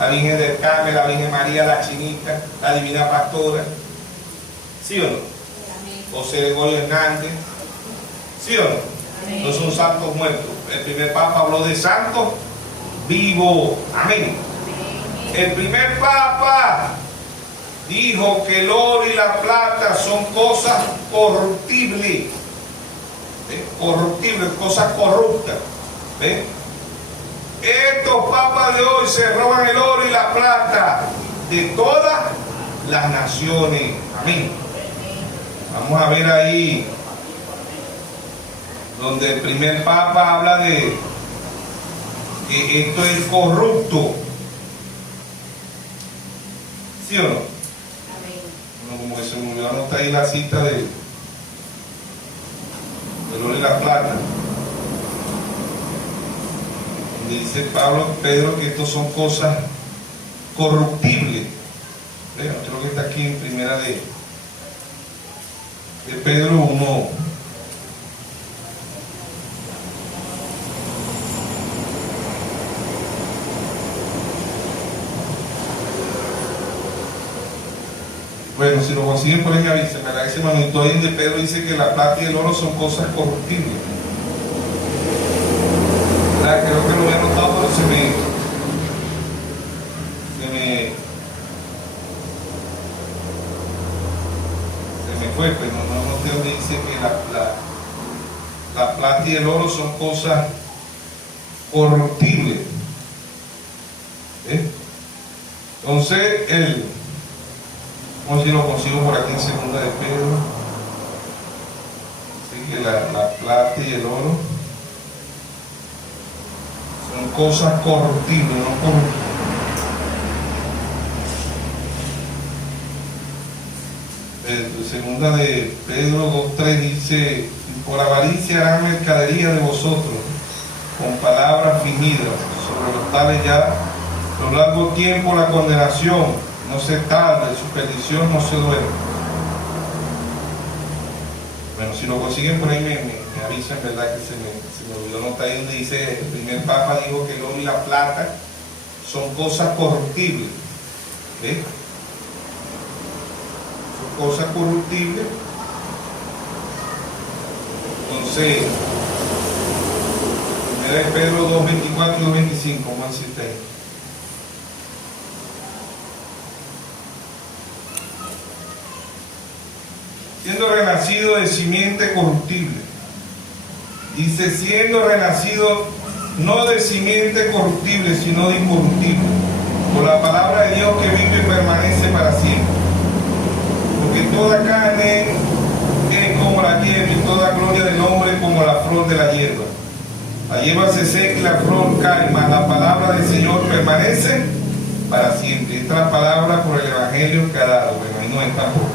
La Virgen del Carmen, la Virgen María, la Chinita, la Divina Pastora. ¿Sí o no? José de Gregorio Hernández. ¿Sí o no? No son santos muertos. El primer papa habló de santos vivos. Amén. El primer papa dijo que el oro y la plata son cosas corruptibles. Corruptibles, cosas corruptas. ¿Ves? Estos papas de hoy se roban el oro y la plata de todas las naciones. Amén. Vamos a ver ahí donde el primer papa habla de que esto es corrupto. ¿Sí o no? Bueno, como que se me olvidó anotar ahí la cita del oro y la plata. Donde dice Pedro que estos son cosas corruptibles. Creo que está aquí en primera de Pedro 1. Bueno, si lo consiguen por ahí me avisan. Ese manito ahí de Pedro dice que la plata y el oro son cosas corruptibles. ¿Verdad? Creo que lo había notado, pero se me fue, pues no noté donde dice que la plata y el oro son cosas corruptibles. Entonces, vamos a ver si lo consigo por aquí en segunda de Pedro. Así que la plata y el oro Son cosas corruptibles, no corruptibles. Segunda de Pedro 2:3 dice: por avaricia harán mercadería de vosotros, con palabras fingidas, sobre los tales ya por largo tiempo la condenación no se tarda, su perdición no se duerme. Bueno, si lo consiguen por ahí me avisan, verdad, que se me olvidó notar ahí donde dice: el primer papa dijo que el oro y la plata son cosas corruptibles. ¿Ves? Son cosas corruptibles. Entonces, 1 Pedro 2:24 y 2:25, ¿cómo existe ahí? Siendo renacido de simiente corruptible. Dice: siendo renacido no de simiente corruptible, sino de incorruptible, por la palabra de Dios que vive y permanece para siempre. Porque toda carne es como la hierba, y toda gloria del hombre como la flor de la hierba. La hierba se seca y la flor cae, mas la palabra del Señor permanece para siempre. Esta es la palabra por el evangelio que ha dado. Bueno, ahí no está poco.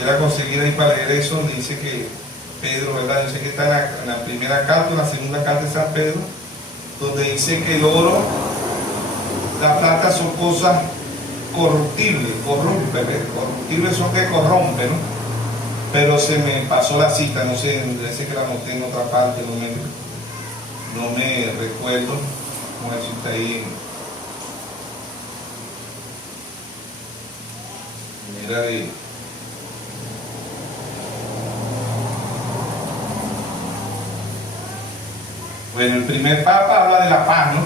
Era conseguir ahí para leer eso, donde dice que Pedro, ¿verdad? Yo sé que está en la primera carta, en la segunda carta de San Pedro, donde dice que el oro, la plata son cosas corruptibles, corrompen, ¿ves? Corruptibles son que corrompen, ¿no? Pero se me pasó la cita, no sé, parece que la noté en otra parte, no me recuerdo, como eso está ahí en, era de... Bueno, el primer papa habla de la paz, ¿no?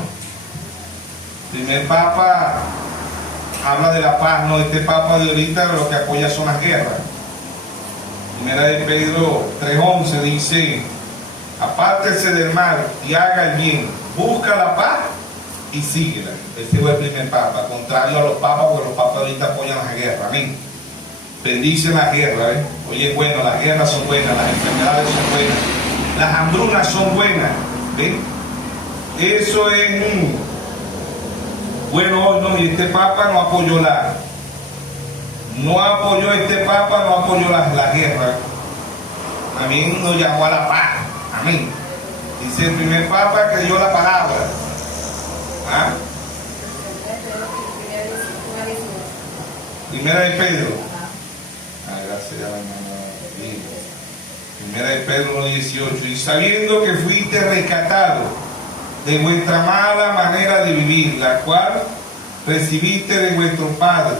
El primer papa habla de la paz, ¿no? Este papa de ahorita lo que apoya son las guerras. Primera de Pedro 3:11 dice: apártese del mal y haga el bien, busca la paz y síguela. Ese fue el primer papa, contrario a los papas, porque los papas ahorita apoyan las guerras. Amén. Bendicen las guerras, ¿eh? Oye, bueno, las guerras son buenas, las enfermedades son buenas, las hambrunas son buenas. ¿Ven? Eso es bueno hoy, no, y este papa no apoyó este papa no apoyó la guerra. También nos llamó a la paz. Amén. Dice el primer papa que dio la palabra. ¿Ah? Primera de Pedro. Gracias a la hermana. Primera de Pedro 1:18. Y sabiendo que fuiste rescatado de vuestra mala manera de vivir, la cual recibiste de vuestro Padre,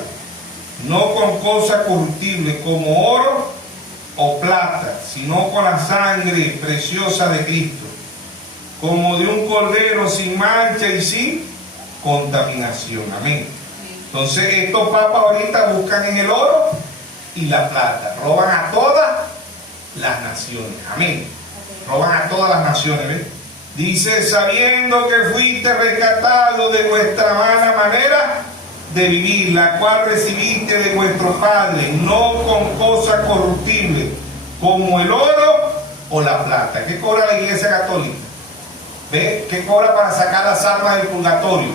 no con cosas corruptibles como oro o plata, sino con la sangre preciosa de Cristo, como de un cordero sin mancha y sin contaminación. Amén. Entonces estos papas ahorita buscan en el oro y la plata, roban a todas las naciones. Amén. Roban a todas las naciones, ¿ves? Dice: sabiendo que fuiste rescatado de vuestra mala manera de vivir, la cual recibiste de vuestro Padre, no con cosas corruptibles como el oro o la plata. ¿Qué cobra la Iglesia Católica? ¿Ves? ¿Qué cobra para sacar las almas del purgatorio?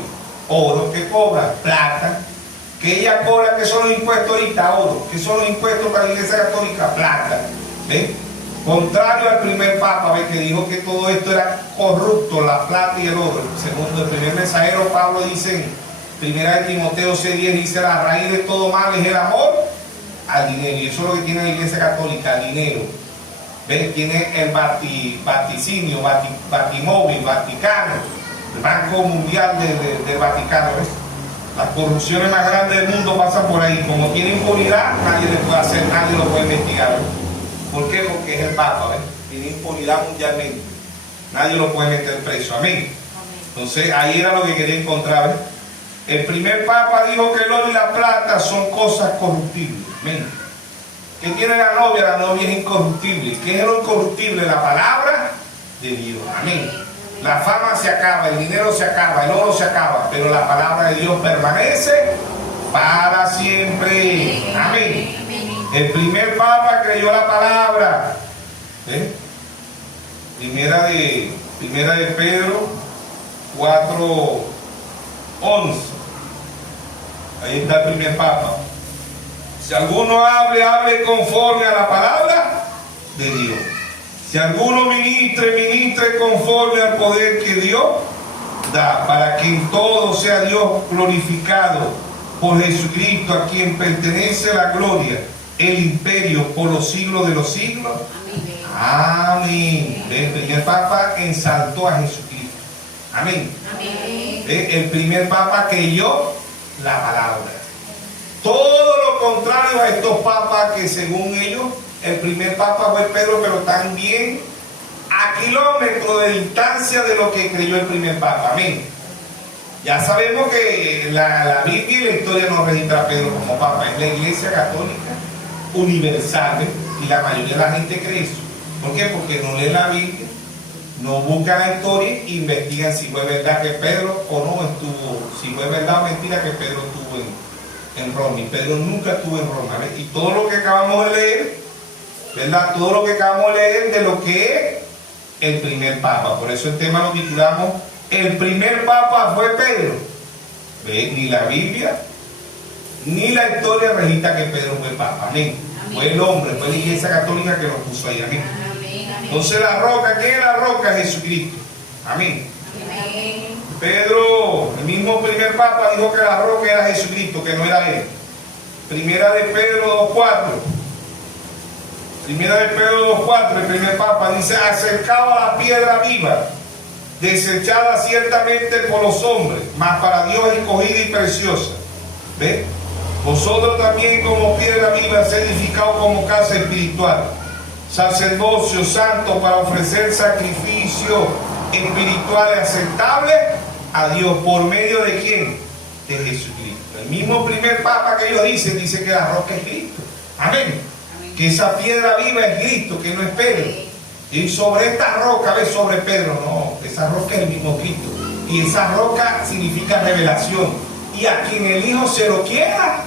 Oro. ¿Qué cobra? Plata. ¿Que ella cobra? ¿Qué son los impuestos ahorita? Oro. ¿Qué son los impuestos para la Iglesia Católica? Plata. ¿Ves? Contrario al primer papa, ¿ves? Que dijo que todo esto era corrupto, la plata y el oro. Segundo, el primer mensajero Pablo dice en primera de Timoteo 6:10, dice: la raíz de todo mal es el amor al dinero. Y eso es lo que tiene la Iglesia Católica, el dinero. ¿Ves? Tiene el vaticinio, Batimóvil, Vaticano, el Banco Mundial del Vaticano. ¿Ves? Las corrupciones más grandes del mundo pasan por ahí. Como tiene impunidad, nadie le puede hacer, nadie lo puede investigar. ¿Ves? ¿Por qué? Porque es el Papa, ¿ves? Tiene impunidad mundialmente. Nadie lo puede meter preso. Amén. Entonces, ahí era lo que quería encontrar, ¿ves? El primer Papa dijo que el oro y la plata son cosas corruptibles. Amén. ¿Qué tiene la novia? La novia es incorruptible. ¿Qué es lo incorruptible? La palabra de Dios. Amén. La fama se acaba, el dinero se acaba, el oro se acaba, pero la palabra de Dios permanece para siempre. Amén. El primer papa creyó la palabra. ¿Eh? Primera de Primera de Pedro 4:11. Ahí está el primer papa. Si alguno hable conforme a la palabra de Dios. Si alguno ministre conforme al poder que Dios da, para que en todo sea Dios glorificado por Jesucristo, a quien pertenece la gloria, el imperio por los siglos de los siglos. Amén. El primer papa ensaltó a Jesucristo. Amén. Amén. El primer papa creyó la palabra. Todo lo contrario a estos papas que según ellos, el primer papa fue Pedro, pero también a kilómetros de distancia de lo que creyó el primer papa. Amén. Ya sabemos que la Biblia y la historia no registra a Pedro como papa. Es la Iglesia Católica universal, y la mayoría de la gente cree eso. ¿Por qué? Porque no lee la Biblia, no buscan la historia e investigan si fue verdad que Pedro o no estuvo, si fue verdad o mentira que Pedro estuvo en Roma. Y Pedro nunca estuvo en Roma. ¿Ves? Y todo lo que acabamos de leer, ¿verdad? Todo lo que acabamos de leer de lo que es el primer papa. Por eso el tema lo titulamos El primer papa fue Pedro. ¿Ves? Ni la Biblia ni la historia registra que Pedro fue papa. Amén. Amén. Fue el hombre, fue la Iglesia Católica que lo puso ahí. Amén. Entonces la roca, ¿qué es la roca? Jesucristo. Amén. Amén. Pedro, el mismo primer papa, dijo que la roca era Jesucristo, que no era él. Primera de Pedro 2:4. Primera de Pedro 2:4, el primer papa dice: acercaba la piedra viva, desechada ciertamente por los hombres, mas para Dios escogida y preciosa. ¿Ves? Vosotros también como piedra viva, edificados como casa espiritual, sacerdocio santo, para ofrecer sacrificio espiritual aceptable a Dios. ¿Por medio de quién? De Jesucristo. El mismo primer papa que ellos dicen, dice que la roca es Cristo. Amén. Amén. Que esa piedra viva es Cristo, que no es Pedro. Y sobre esta roca, ¿ves? Sobre Pedro, no, esa roca es el mismo Cristo. Y esa roca significa revelación. Y a quien el Hijo se lo quiera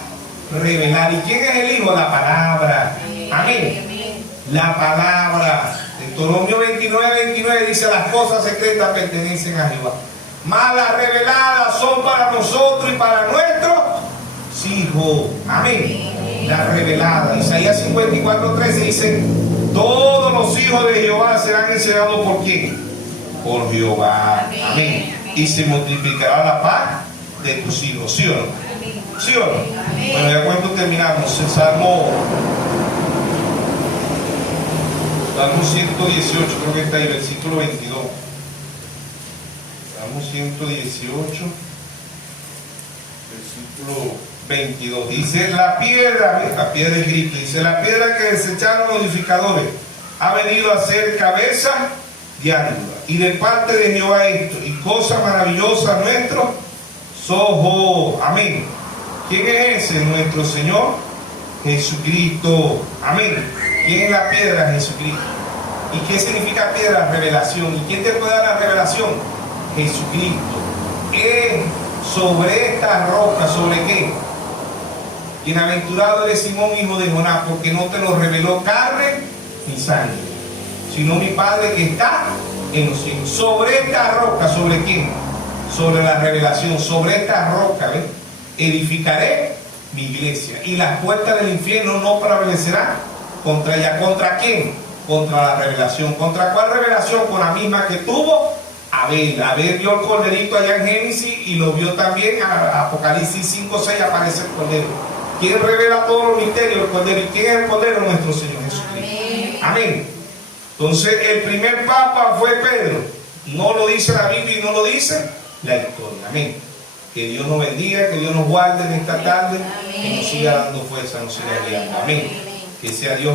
revelar. ¿Y quién es el Hijo? La palabra. Amén. La palabra. Deuteronomio 29:29 dice: las cosas secretas pertenecen a Jehová, mas las reveladas son para nosotros y para nuestros hijos. Amén. La revelada. Isaías 54:13 dice: todos los hijos de Jehová serán enseñados por quién? Por Jehová. Amén. Y se multiplicará la paz de tus hijos. ¿Sí o no? ¿Sí o no? Bueno, ya cuando terminamos, el Salmo 118, creo que está ahí, versículo 22. Salmo 118, versículo 22. Dice: la piedra de Cristo, dice: la piedra que desecharon los edificadores ha venido a ser cabeza de ángulo. Y de parte de Jehová esto, y cosa maravillosa nuestros ojos. Amén. ¿Quién es ese? Nuestro Señor Jesucristo. Amén. ¿Quién es la piedra? Jesucristo. ¿Y qué significa piedra? Revelación. ¿Y quién te puede dar la revelación? Jesucristo. Sobre esta roca, ¿sobre qué? Bienaventurado eres Simón, hijo de Jonás, porque no te lo reveló carne ni sangre, sino mi Padre que está en los cielos. Sobre esta roca, ¿sobre quién? Sobre la revelación. Sobre esta roca, ¿ves? Edificaré mi iglesia, y las puertas del infierno no prevalecerán contra ella. ¿Contra quién? Contra la revelación. ¿Contra cuál revelación? Con la misma que tuvo Abel. Abel vio el corderito allá en Génesis, y lo vio también en Apocalipsis 5:6, aparece el cordero. ¿Quién revela todos los misterios? El cordero. ¿Y quién es el cordero? Nuestro Señor Jesucristo. Amén. Entonces el primer papa fue Pedro. No lo dice la Biblia y no lo dice la historia. Amén. Que Dios nos bendiga, que Dios nos guarde en esta tarde, que nos siga dando fuerza, nos siga guiando. Amén. Que sea Dios